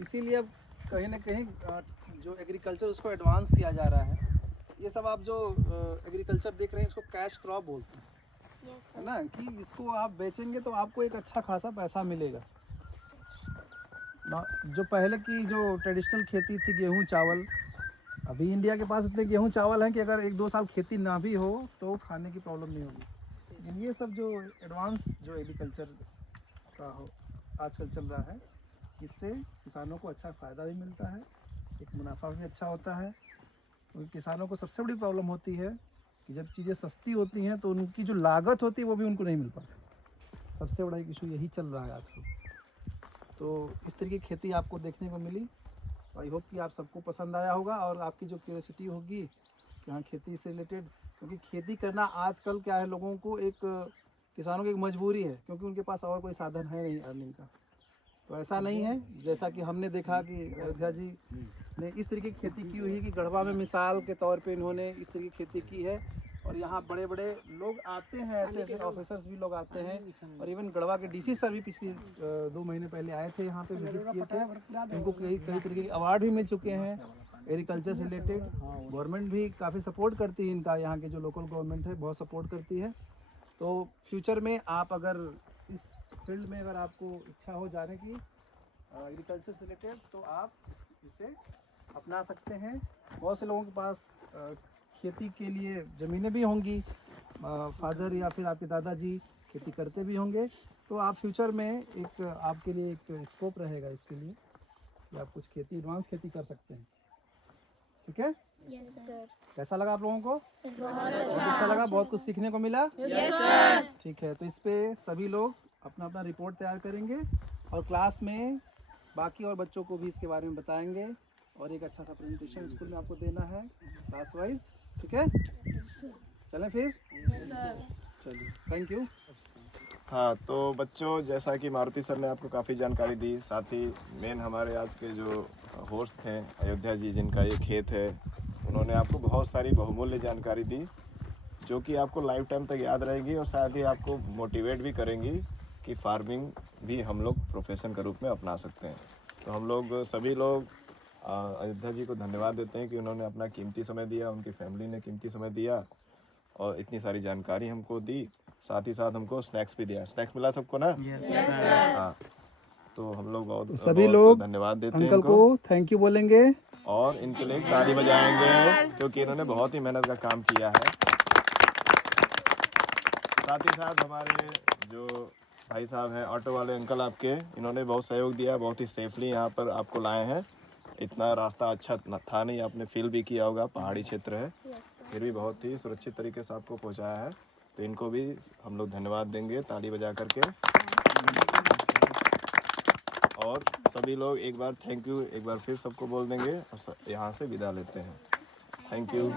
इसीलिए अब कहीं ना कहीं जो एग्रीकल्चर उसको एडवांस किया जा रहा है। ये सब आप जो एग्रीकल्चर देख रहे हैं इसको कैश क्रॉप बोलते हैं, है ना, कि इसको आप बेचेंगे तो आपको एक अच्छा खासा पैसा मिलेगा ना। जो पहले की जो ट्रेडिशनल खेती थी गेहूं चावल, अभी इंडिया के पास इतने गेहूं चावल हैं कि अगर 1-2 साल खेती ना भी हो तो खाने की प्रॉब्लम नहीं होगी। लेकिन ये सब जो एडवांस जो एग्रीकल्चर का हो आजकल चल रहा है, इससे किसानों को अच्छा फ़ायदा भी मिलता है, एक मुनाफा भी अच्छा होता है। क्योंकि किसानों को सबसे बड़ी प्रॉब्लम होती है कि जब चीज़ें सस्ती होती हैं तो उनकी जो लागत होती है वो भी उनको नहीं मिल पाती। सबसे बड़ा एक इशू यही चल रहा है आजकल। तो इस तरीके की खेती आपको देखने को मिली। आई होप कि आप सबको पसंद आया होगा और आपकी जो क्यूरियोसिटी होगी कि हाँ खेती से रिलेटेड, क्योंकि खेती करना आजकल क्या है, लोगों को एक किसानों की एक मजबूरी है, क्योंकि उनके पास और कोई साधन है नहीं अर्निंग का। तो ऐसा नहीं है, जैसा कि हमने देखा कि अयोध्या जी ने इस तरीके की खेती की हुई है कि गढ़वा में मिसाल के तौर पे इन्होंने इस तरीके की खेती की है। और यहाँ बड़े बड़े लोग आते हैं, ऐसे ऐसे ऑफिसर्स भी लोग आते हैं, और इवन गढ़वा के DC सर भी पिछले 2 महीने पहले आए थे, यहाँ पे विजिट किए थे। उनको कई तरीके के अवार्ड भी मिल चुके हैं एग्रीकल्चर से रिलेटेड। गवर्नमेंट भी काफ़ी सपोर्ट करती है इनका, यहाँ के जो लोकल गवर्नमेंट है बहुत सपोर्ट करती है। तो फ्यूचर में आप अगर इस फील्ड में अगर आपको इच्छा हो जाने की एग्रीकल्चर से रिलेटेड, तो आप इसे अपना सकते हैं। बहुत से लोगों के पास खेती के लिए ज़मीनें भी होंगी, फादर या फिर आपके दादाजी खेती करते भी होंगे, तो आप फ्यूचर में एक आपके लिए एक स्कोप रहेगा इसके लिए कि आप कुछ खेती, एडवांस खेती कर सकते हैं। ठीक है? Yes sir. कैसा लगा आप लोगों को? बहुत अच्छा लगा, बहुत कुछ सीखने को मिला। Yes sir. ठीक है, तो इस पे सभी लोग अपना अपना रिपोर्ट तैयार करेंगे और क्लास में बाकी और बच्चों को भी इसके बारे में बताएंगे, और एक अच्छा सा प्रेजेंटेशन स्कूल में आपको देना है क्लास वाइज। ठीक है, चलें फिर? चलिए, थैंक यू। हाँ, तो बच्चों, जैसा कि मारुति सर ने आपको काफ़ी जानकारी दी, साथ ही मेन हमारे आज के जो होस्ट थे अयोध्या जी, जिनका ये खेत है, उन्होंने आपको बहुत सारी बहुमूल्य जानकारी दी जो कि आपको लाइफ टाइम तक याद रहेगी और साथ ही आपको मोटिवेट भी करेंगी कि फार्मिंग भी हम लोग प्रोफेशन के रूप में अपना सकते हैं। तो हम लोग सभी लोग अयोध्या जी को धन्यवाद देते हैं कि उन्होंने अपना कीमती समय दिया, उनकी फैमिली ने कीमती समय दिया और इतनी सारी जानकारी हमको दी, साथ ही साथ हमको स्नैक्स भी दिया। स्नैक्स मिला सबको ना? हाँ, तो हम लोग बहुत सभी लोग धन्यवाद देते हैं अंकल को थैंक यू बोलेंगे और इनके लिए ताली बजाएंगे क्योंकि इन्होंने बहुत ही मेहनत का काम किया है। साथ ही साथ हमारे जो भाई साहब हैं, ऑटो वाले अंकल आपके, इन्होंने बहुत सहयोग दिया, बहुत ही सेफली यहाँ पर आपको लाए हैं। इतना रास्ता अच्छा था नहीं, आपने फील भी किया होगा, पहाड़ी क्षेत्र है, फिर भी बहुत ही सुरक्षित तरीके से आपको पहुँचाया है। तो इनको भी हम लोग धन्यवाद देंगे ताली बजा करके। और सभी लोग एक बार थैंक यू एक बार फिर सबको बोल देंगे और यहाँ से विदा लेते हैं। Thank you.